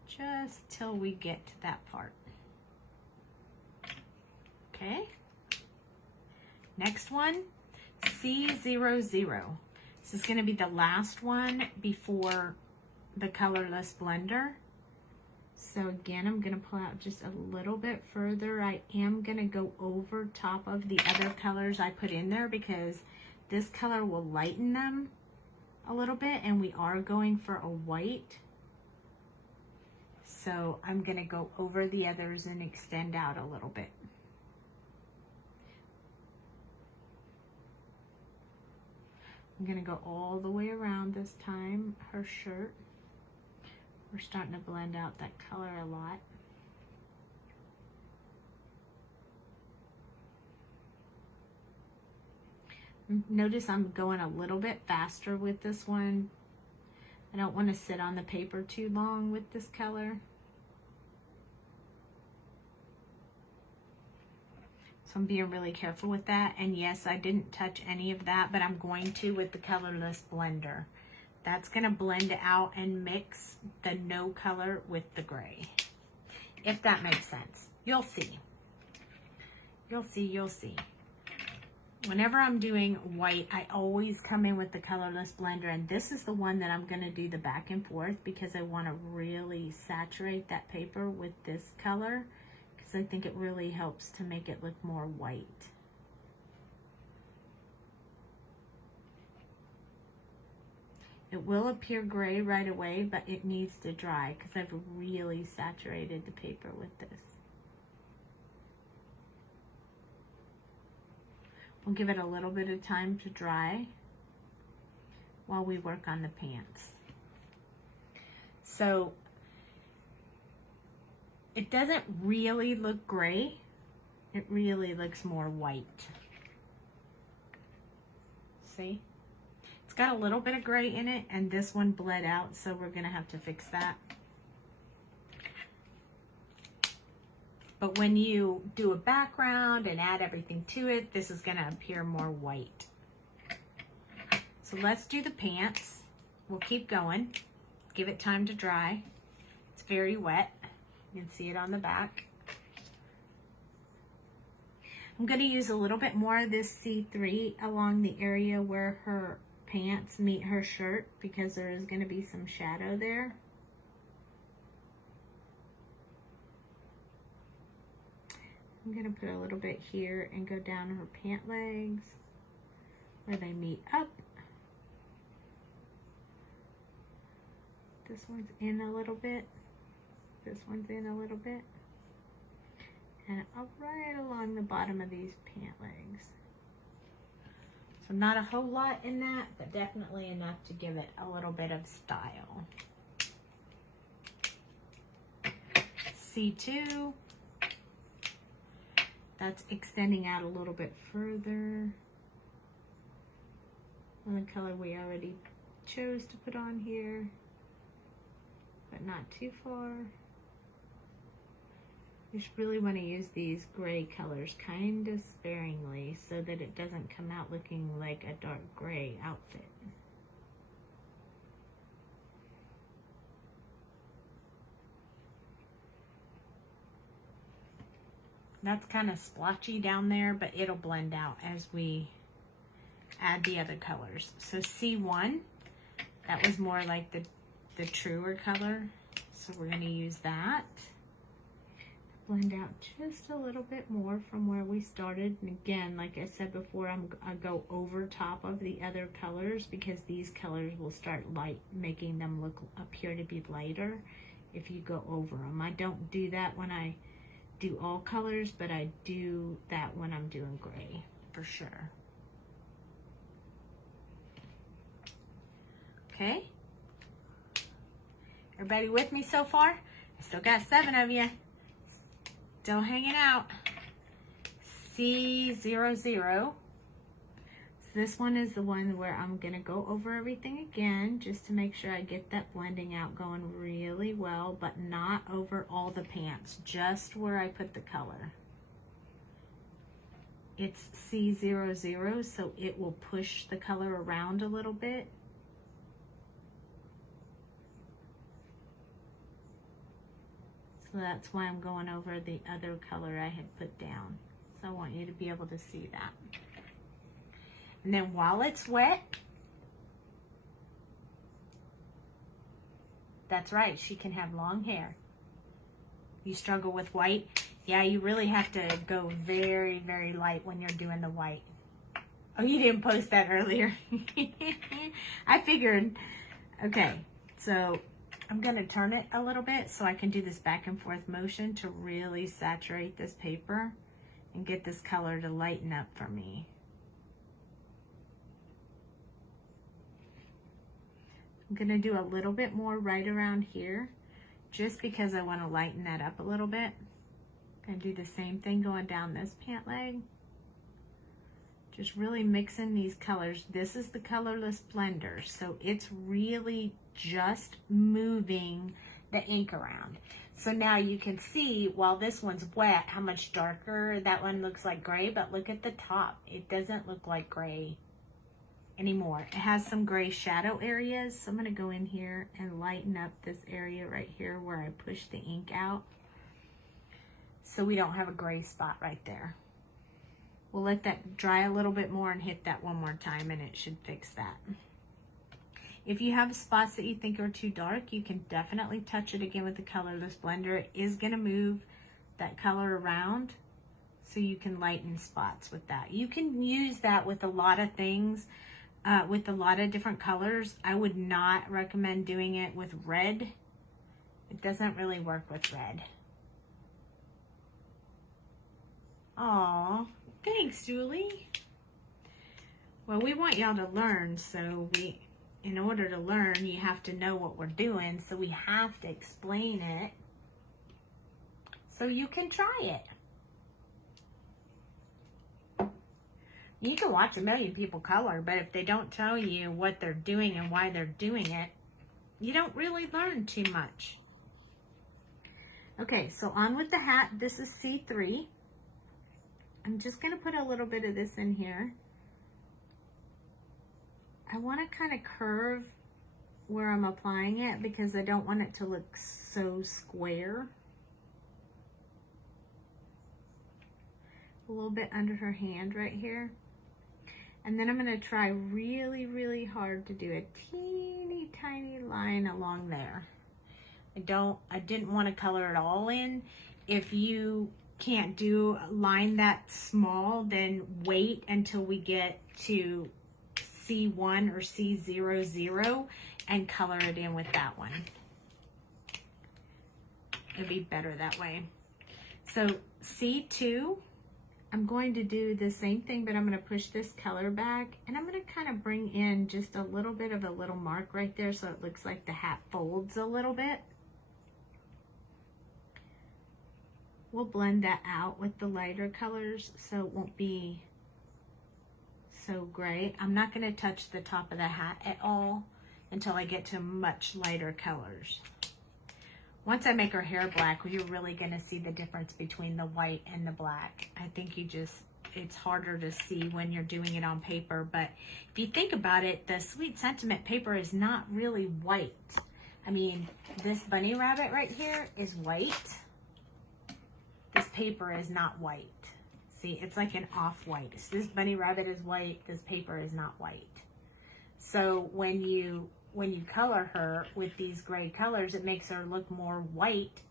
just till we get to that part. Okay. Next one, C00. This is going to be the last one before the colorless blender. So again, I'm going to pull out just a little bit further. I am going to go over top of the other colors I put in there because this color will lighten them a little bit, and we are going for a white. So I'm going to go over the others and extend out a little bit. I'm going to go all the way around this time, her shirt. We're starting to blend out that color a lot. Notice I'm going a little bit faster with this one. I don't want to sit on the paper too long with this color. So I'm being really careful with that. And yes, I didn't touch any of that, but I'm going to with the colorless blender. That's going to blend out and mix the no color with the gray. If that makes sense. You'll see. You'll see, you'll see. Whenever I'm doing white, I always come in with the colorless blender, and this is the one that I'm going to do the back and forth because I want to really saturate that paper with this color. I think it really helps to make it look more white. It will appear gray right away, but it needs to dry because I've really saturated the paper with this. We'll give it a little bit of time to dry while we work on the pants. So it doesn't really look gray. It really looks more white. See? It's got a little bit of gray in it, and this one bled out, so we're gonna have to fix that. But when you do a background and add everything to it, this is gonna appear more white. So let's do the pants. We'll keep going. Give it time to dry. It's very wet. You can see it on the back. I'm going to use a little bit more of this C3 along the area where her pants meet her shirt because there is going to be some shadow there. I'm going to put a little bit here and go down her pant legs where they meet up. This one's in a little bit. This one's in a little bit. And right along the bottom of these pant legs. So not a whole lot in that, but definitely enough to give it a little bit of style. C2. That's extending out a little bit further. And the color we already chose to put on here, but not too far. You should really want to use these gray colors kind of sparingly so that it doesn't come out looking like a dark gray outfit. That's kind of splotchy down there, but it'll blend out as we add the other colors. So C1, that was more like the truer color. So we're going to use that. Blend out just a little bit more from where we started. And again, like I said before, I go over top of the other colors because these colors will start making them appear to be lighter if you go over them. I don't do that when I do all colors, but I do that when I'm doing gray for sure. Okay. Everybody with me so far? I still got 7 of you. Still hanging out. C00. So this one is the one where I'm gonna go over everything again just to make sure I get that blending out going really well, but not over all the pants, just where I put the color. It's C00, so it will push the color around a little bit. So that's why I'm going over the other color I had put down. So I want you to be able to see that. And then while it's wet, that's right, she can have long hair. You struggle with white? Yeah, you really have to go very, very light when you're doing the white. Oh, you didn't post that earlier. I figured. Okay, so I'm going to turn it a little bit so I can do this back and forth motion to really saturate this paper and get this color to lighten up for me. I'm going to do a little bit more right around here just because I want to lighten that up a little bit. And do the same thing going down this pant leg. Just really mixing these colors. This is the colorless blender, so it's really just moving the ink around. So now you can see while this one's wet how much darker that one looks like gray, but look at the top. It doesn't look like gray anymore. It has some gray shadow areas, so I'm going to go in here and lighten up this area right here where I push the ink out so we don't have a gray spot right there. We'll let that dry a little bit more and hit that one more time and it should fix that. If you have spots that you think are too dark, you can definitely touch it again with the colorless blender. It is going to move that color around so you can lighten spots with that. You can use that with a lot of things, with a lot of different colors. I would not recommend doing it with red. It doesn't really work with red. Aw. Thanks, Julie. Well, we want y'all to learn, so in order to learn, you have to know what we're doing, so we have to explain it so you can try it. You can watch a million people color, but if they don't tell you what they're doing and why they're doing it, you don't really learn too much. Okay, so on with the hat. This is C3. I'm just going to put a little bit of this in here. I want to kind of curve where I'm applying it because I don't want it to look so square. A little bit under her hand right here. And then I'm going to try really, really hard to do a teeny tiny line along there. I didn't want to color it all in. If you can't do a line that small, then wait until we get to C1 or C00 and color it in with that one. It'd be better that way. So C2, I'm going to do the same thing, but I'm going to push this color back, and I'm going to kind of bring in just a little bit of a little mark right there so it looks like the hat folds a little bit. We'll blend that out with the lighter colors so it won't be so gray. I'm not going to touch the top of the hat at all until I get to much lighter colors. Once I make her hair black, you're really going to see the difference between the white and the black. I think it's harder to see when you're doing it on paper, but if you think about it, the Sweet Sentiment paper is not really white. I mean, this bunny rabbit right here is white. This paper is not white. See, it's like an off-white. So this bunny rabbit is white, this paper is not white. So when you color her with these gray colors, it makes her look more white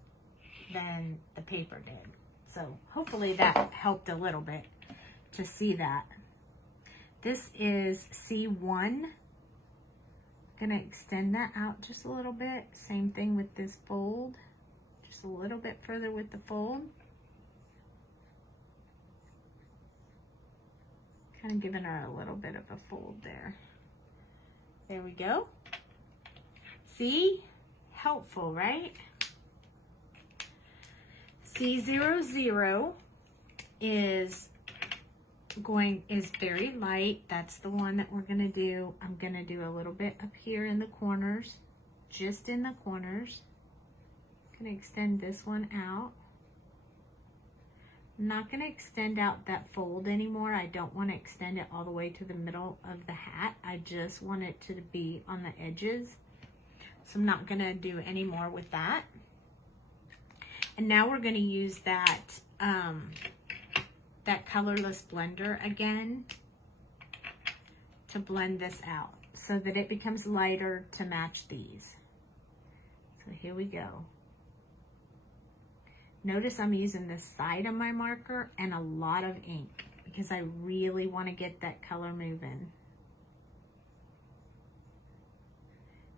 than the paper did. So hopefully that helped a little bit to see that. This is C1. Gonna extend that out just a little bit. Same thing with this fold. Just a little bit further with the fold. Kind of giving her a little bit of a fold there. There we go. See? Helpful, right? C00 is very light. That's the one that we're gonna do. I'm gonna do a little bit up here in the corners, just in the corners. Gonna extend this one out. I'm not gonna extend out that fold anymore. I don't want to extend it all the way to the middle of the hat. I just want it to be on the edges. So I'm not gonna do any more with that. And now we're gonna use that that colorless blender again to blend this out so that it becomes lighter to match these. So here we go. Notice I'm using the side of my marker and a lot of ink because I really want to get that color moving.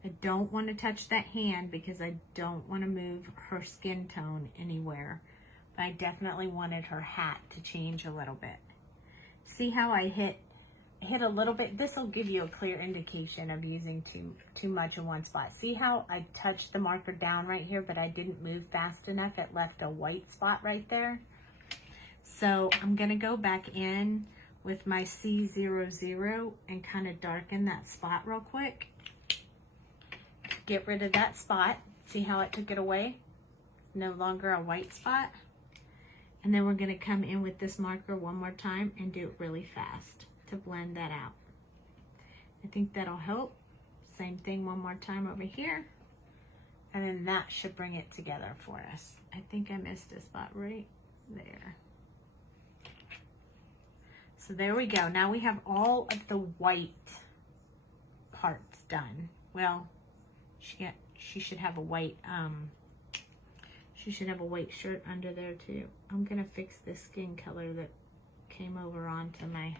I don't want to touch that hand because I don't want to move her skin tone anywhere. But I definitely wanted her hat to change a little bit. See how I hit a little bit? This will give you a clear indication of using too much in one spot. See how I touched the marker down right here, but I didn't move fast enough? It left a white spot right there. So I'm gonna go back in with my C00 and kind of darken that spot real quick. Get rid of that spot. See how it took it away? No longer a white spot. And then we're gonna come in with this marker one more time and do it really fast to blend that out. I think that'll help. Same thing one more time over here. And then that should bring it together for us. I think I missed a spot right there. So there we go. Now we have all of the white parts done. Well, she should have a white, she should have a white shirt under there too. I'm gonna fix this skin color that came over onto my,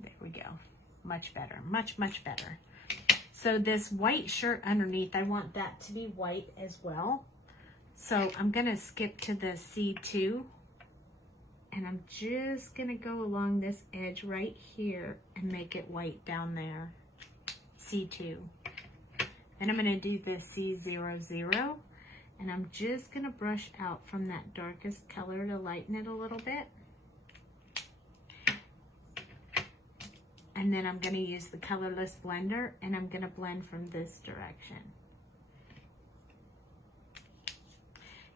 there we go. Much better, much, much better. So this white shirt underneath, I want that to be white as well. So I'm gonna skip to the C2 and I'm just gonna go along this edge right here and make it white down there, C2. Then I'm gonna do the C00 and I'm just gonna brush out from that darkest color to lighten it a little bit. And then I'm gonna use the colorless blender and I'm gonna blend from this direction.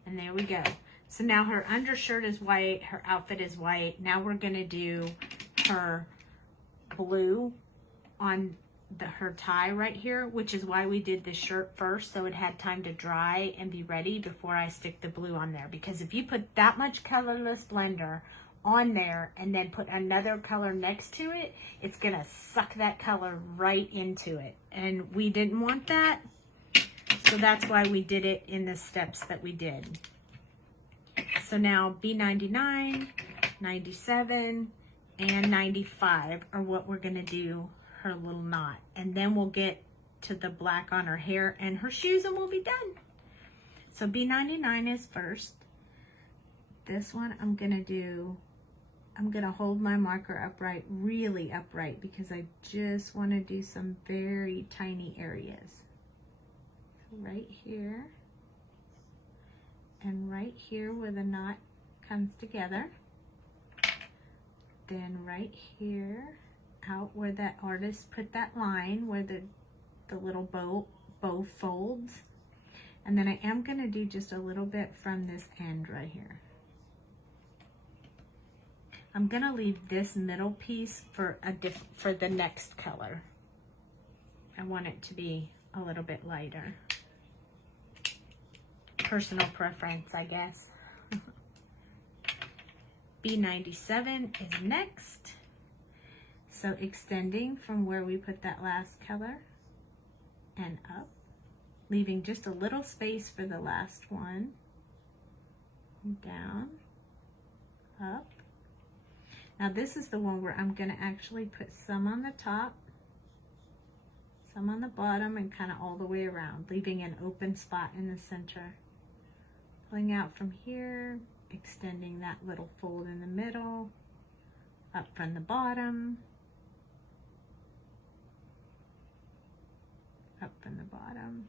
And there we go. So now her undershirt is white, her outfit is white. Now we're gonna do her blue on her tie right here, which is why we did this shirt first, so it had time to dry and be ready before I stick the blue on there. Because if you put that much colorless blender on there and then put another color next to it, it's gonna suck that color right into it, and we didn't want that. So that's why we did it in the steps that we did. So now B99, 97, and 95 are what we're gonna do her little knot. And then we'll get to the black on her hair and her shoes and we'll be done. So B99 is first. This one I'm gonna hold my marker upright, really upright, because I just wanna do some very tiny areas. So right here, and right here where the knot comes together. Then right here, out where that artist put that line, where the little bow folds. And then I am gonna do just a little bit from this end right here. I'm gonna leave this middle piece for the next color. I want it to be a little bit lighter. Personal preference, I guess. B97 is next. So extending from where we put that last color and up, leaving just a little space for the last one. Down, up. Now this is the one where I'm going to actually put some on the top, some on the bottom, and kind of all the way around, leaving an open spot in the center. Pulling out from here, extending that little fold in the middle, up from the bottom, up from the bottom.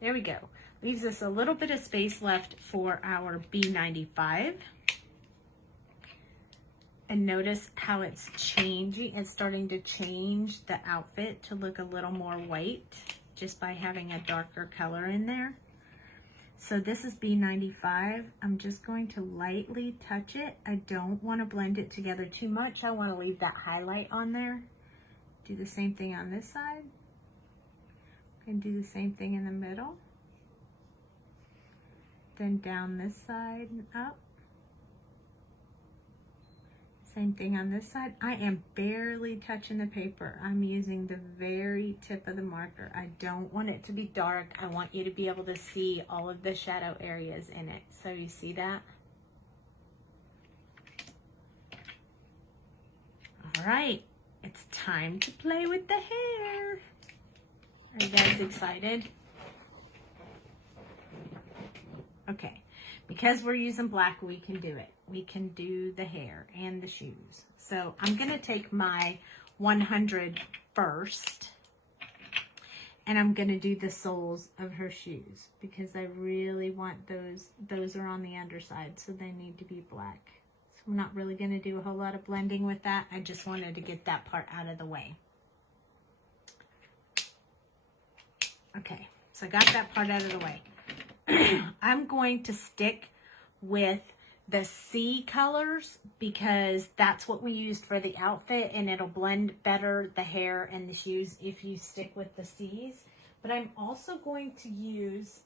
There we go. Leaves us a little bit of space left for our B95. And notice how it's changing. It's starting to change the outfit to look a little more white just by having a darker color in there. So this is B95. I'm just going to lightly touch it. I don't want to blend it together too much. I want to leave that highlight on there. Do the same thing on this side. And do the same thing in the middle. Then down this side and up. Same thing on this side. I am barely touching the paper. I'm using the very tip of the marker. I don't want it to be dark. I want you to be able to see all of the shadow areas in it. So you see that? All right, it's time to play with the hair. Are you guys excited? Okay. Because we're using black, we can do it. We can do the hair and the shoes. So I'm going to take my 100 first. And I'm going to do the soles of her shoes. Because I really want those. Those are on the underside, so they need to be black. So I'm not really going to do a whole lot of blending with that. I just wanted to get that part out of the way. Okay, so I got that part out of the way. I'm going to stick with the C colors because that's what we used for the outfit, and it'll blend better the hair and the shoes if you stick with the C's. But I'm also going to use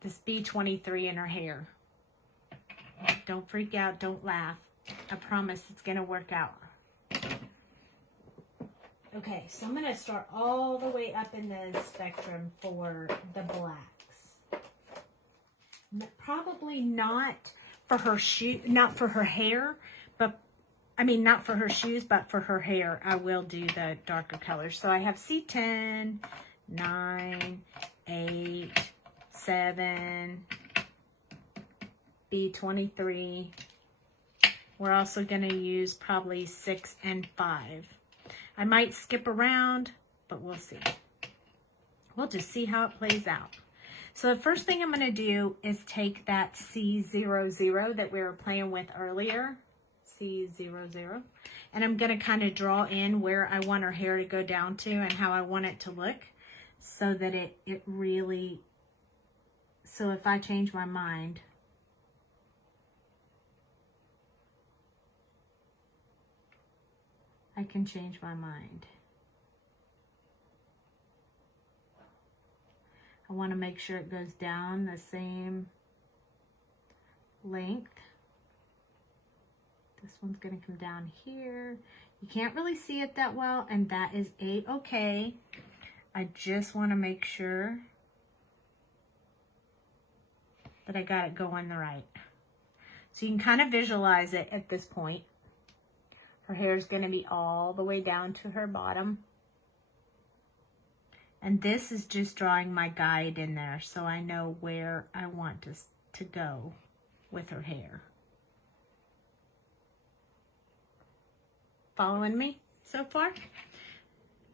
this B23 in her hair. Don't freak out, don't laugh. I promise it's gonna work out. Okay, so I'm going to start all the way up in the spectrum for the blacks. Probably not for her not for her hair, but I mean not for her shoes, but for her hair, I will do the darker colors. So I have C10, 9, 8, 7, B23. We're also going to use probably 6 and 5. I might skip around, but we'll see. We'll just see how it plays out. So the first thing I'm going to do is take that C00 that we were playing with earlier, C00, and I'm going to kind of draw in where I want her hair to go down to and how I want it to look so that it really, so if I change my mind, I can change my mind. I want to make sure it goes down the same length. This one's going to come down here. You can't really see it that well, and that is a-okay. I just want to make sure that I got it going the right. So you can kind of visualize it at this point. Her hair is going to be all the way down to her bottom. And this is just drawing my guide in there so I know where I want to go with her hair. Following me so far?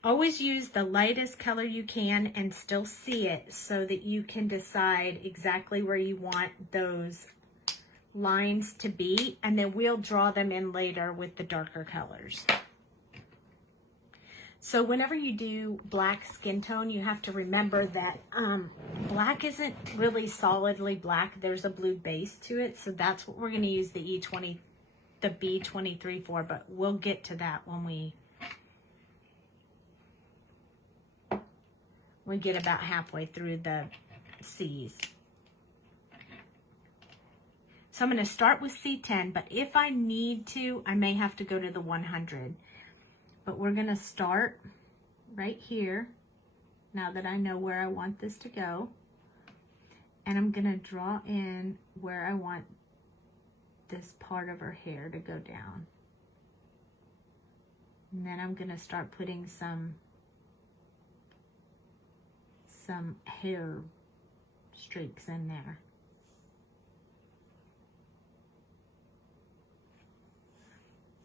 Always use the lightest color you can and still see it so that you can decide exactly where you want those lines to be, and then we'll draw them in later with the darker colors. So whenever you do black skin tone, you have to remember that black isn't really solidly black. There's a blue base to it, so that's what we're going to use the B23 for, but we'll get to that when we get about halfway through the C's. So I'm going to start with C10, but if I need to, I may have to go to the 100. But we're going to start right here, now that I know where I want this to go. And I'm going to draw in where I want this part of her hair to go down. And then I'm going to start putting some hair streaks in there.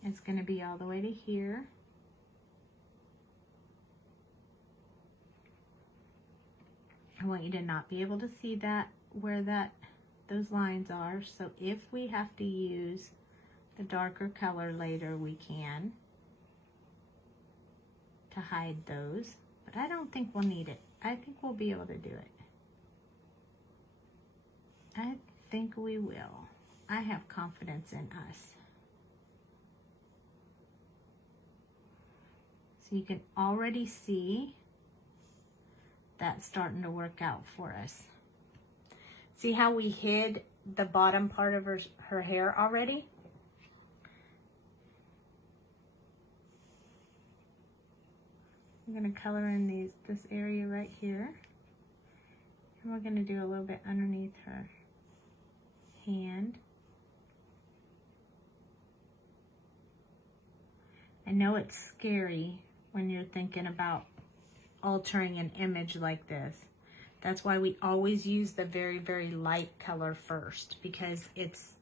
It's going to be all the way to here. I want you to not be able to see that, where those lines are. So if we have to use the darker color later, we can, to hide those. But I don't think we'll need it. I think we'll be able to do it. I think we will. I have confidence in us. So you can already see that's starting to work out for us. See how we hid the bottom part of her hair already? I'm going to color in this area right here. And we're going to do a little bit underneath her hand. I know it's scary when you're thinking about altering an image like this. That's why we always use the very, very light color first, because it's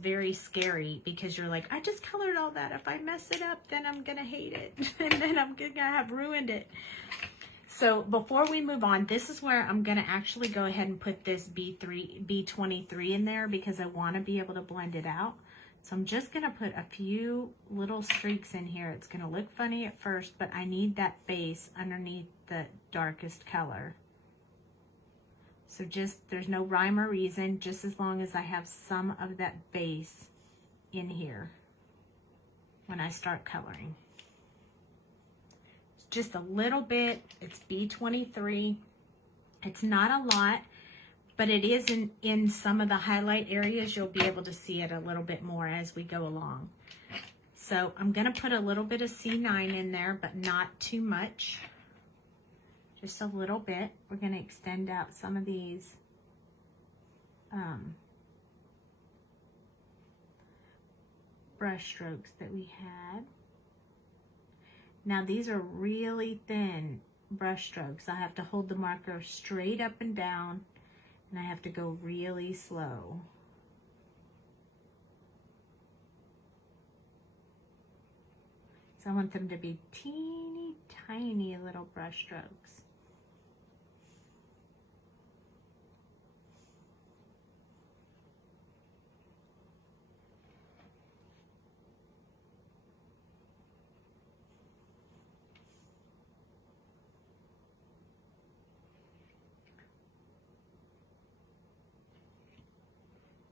very scary, because you're like, I just colored all that. If I mess it up, then I'm gonna hate it and then I'm gonna have ruined it. So before we move on, this is where I'm gonna actually go ahead and put this B23 in there, because I want to be able to blend it out. So I'm just gonna put a few little streaks in here. It's gonna look funny at first, but I need that base underneath the darkest color. So just, there's no rhyme or reason, just as long as I have some of that base in here when I start coloring. It's just a little bit. It's B23. It's not a lot, but it is in some of the highlight areas. You'll be able to see it a little bit more as we go along. So I'm going to put a little bit of C9 in there, but not too much. Just a little bit. We're going to extend out some of these brush strokes that we had. Now these are really thin brush strokes. I have to hold the marker straight up and down, and I have to go really slow. So I want them to be teeny tiny little brush strokes.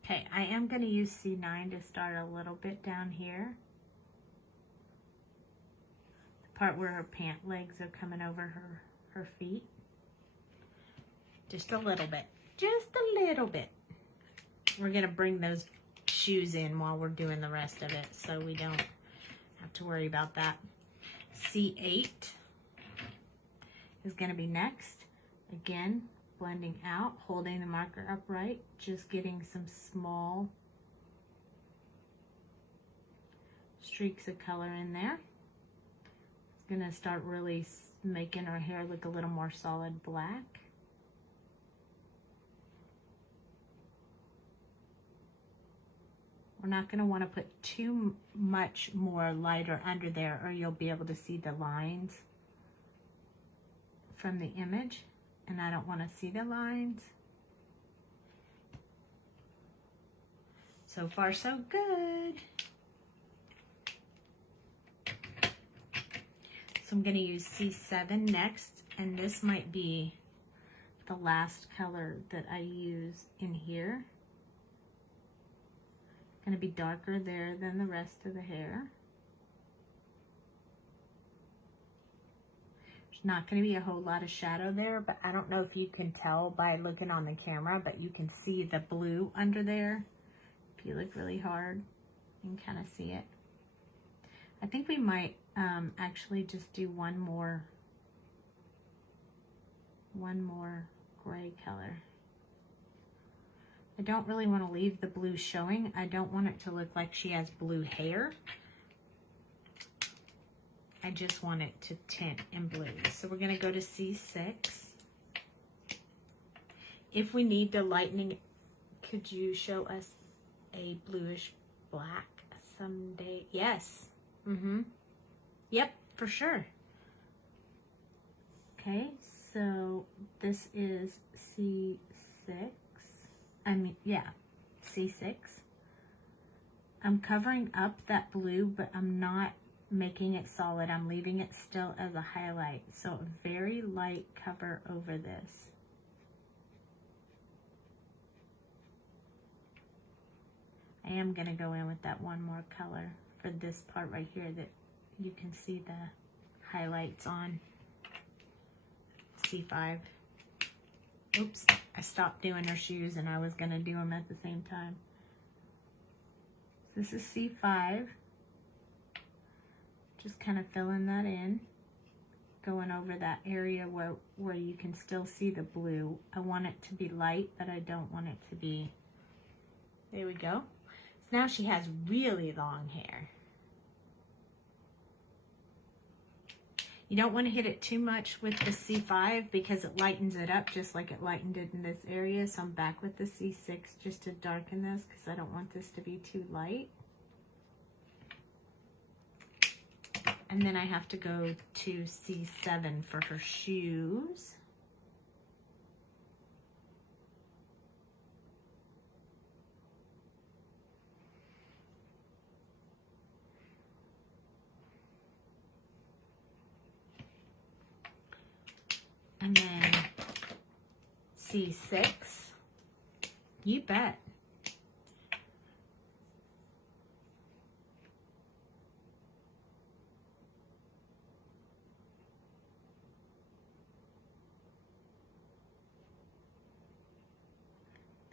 Okay, I am going to use C9 to start a little bit down here. part where her pant legs are coming over her feet. Just a little bit. Just a little bit. We're going to bring those shoes in while we're doing the rest of it, so we don't have to worry about that. C8 is going to be next. Again, blending out, holding the marker upright, just getting some small streaks of color in there. It's going to start really making our hair look a little more solid black. We're not going to want to put too much more lighter under there, or you'll be able to see the lines from the image, and I don't want to see the lines. So far, so good. So I'm going to use C7 next, and this might be the last color that I use in here. Going to be darker there than the rest of the hair. There's not going to be a whole lot of shadow there, but I don't know if you can tell by looking on the camera, but you can see the blue under there. If you look really hard, you can kind of see it. I think we might actually just do one more gray color. I don't really want to leave the blue showing. I don't want it to look like she has blue hair. I just want it to tint in blue. So we're going to go to C6. If we need to lighten, could you show us a bluish black someday? Yes. Yep, for sure. Okay, so this is C6. C6. I'm covering up that blue, but I'm not making it solid. I'm leaving it still as a highlight. So a very light cover over this. I am going to go in with that one more color for this part right here that you can see the highlights on. C5. Oops, I stopped doing her shoes and I was going to do them at the same time. This is C5. Just kind of filling that in. Going over that area where you can still see the blue. I want it to be light, but I don't want it to be... There we go. So now she has really long hair. You don't want to hit it too much with the C5 because it lightens it up just like it lightened it in this area. So I'm back with the C6 just to darken this because I don't want this to be too light. And then I have to go to C7 for her shoes. And then C6, you bet.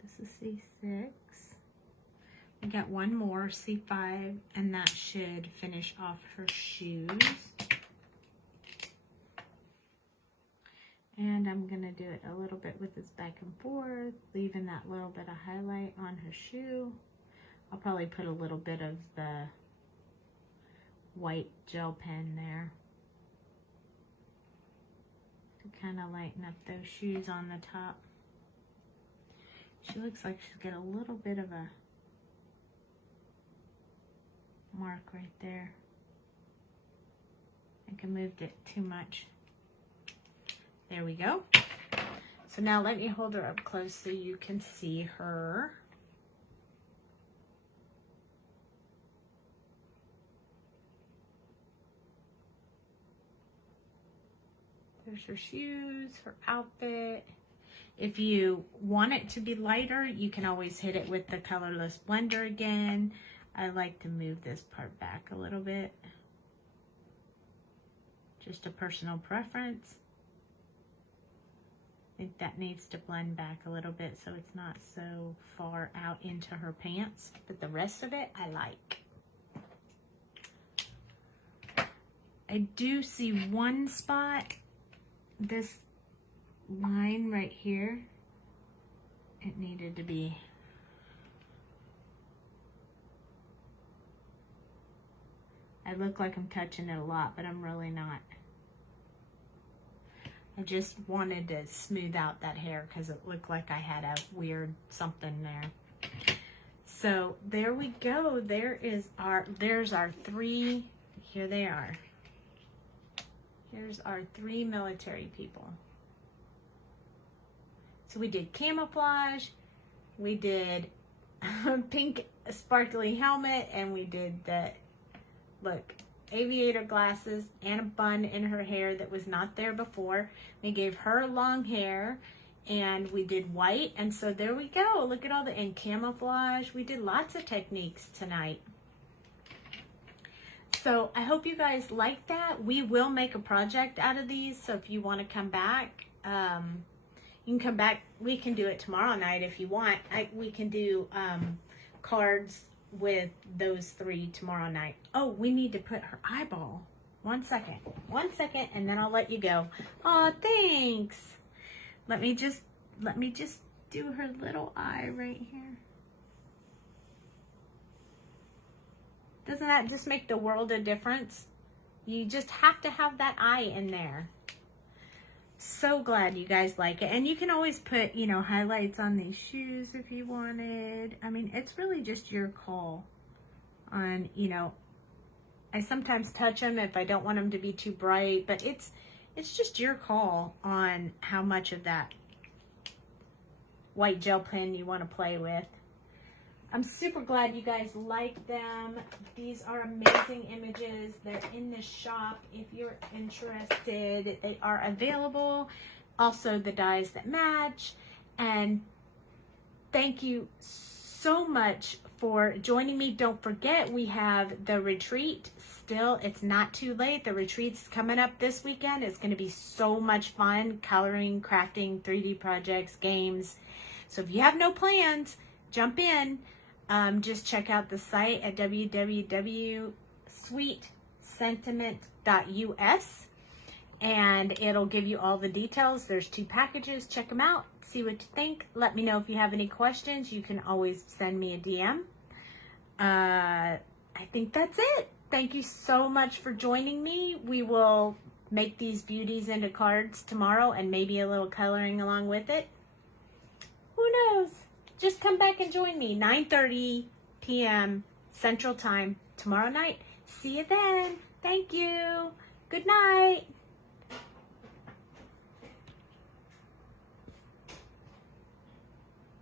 This is C6. We got one more, C5, and that should finish off her shoes. And I'm going to do it a little bit with this back and forth, leaving that little bit of highlight on her shoe. I'll probably put a little bit of the white gel pen there to kind of lighten up those shoes on the top. She looks like she's got a little bit of a mark right there. I think I moved it too much. There we go. So now let me hold her up close so you can see her. There's her shoes, her outfit. If you want it to be lighter, you can always hit it with the colorless blender again. I like to move this part back a little bit. Just a personal preference. I think that needs to blend back a little bit so it's not so far out into her pants. But the rest of it, I like. I do see one spot, this line right here, it needed to be. I look like I'm touching it a lot, but I'm really not. I just wanted to smooth out that hair because it looked like I had a weird something there. So there we go. There's our three, here they are. Here's our three military people. So we did camouflage, we did pink sparkly helmet, and we did the, look, aviator glasses and a bun in her hair that was not there before. We gave her long hair, and we did white, and so there we go. Look at all the, and camouflage. We did lots of techniques tonight. So I hope you guys like that. We will make a project out of these, so if you want to come back, you can come back. We can do it tomorrow night if you want. We can do cards with those three tomorrow night. Oh, we need to put her eyeball. 1 second, and then I'll let you go. Oh, thanks. Let me just do her little eye right here. Doesn't that just make the world a difference? You just have to have that eye in there. So glad you guys like it. And you can always put, you know, highlights on these shoes if you wanted. I mean, it's really just your call on, you know, I sometimes touch them if I don't want them to be too bright, but it's just your call on how much of that white gel pen you want to play with. I'm super glad you guys like them. These are amazing images. They're in the shop if you're interested. They are available. Also the dies that match. And thank you so much for joining me. Don't forget, we have the retreat still. It's not too late. The retreat's coming up this weekend. It's going to be so much fun. Coloring, crafting, 3D projects, games. So if you have no plans, jump in. Just check out the site at www.sweetsentiment.us and it'll give you all the details. There's 2 packages. Check them out. See what you think. Let me know if you have any questions. You can always send me a DM. I think that's it. Thank you so much for joining me. We will make these beauties into cards tomorrow and maybe a little coloring along with it. Who knows? Just come back and join me, 9:30 p.m. Central Time tomorrow night. See you then. Thank you. Good night.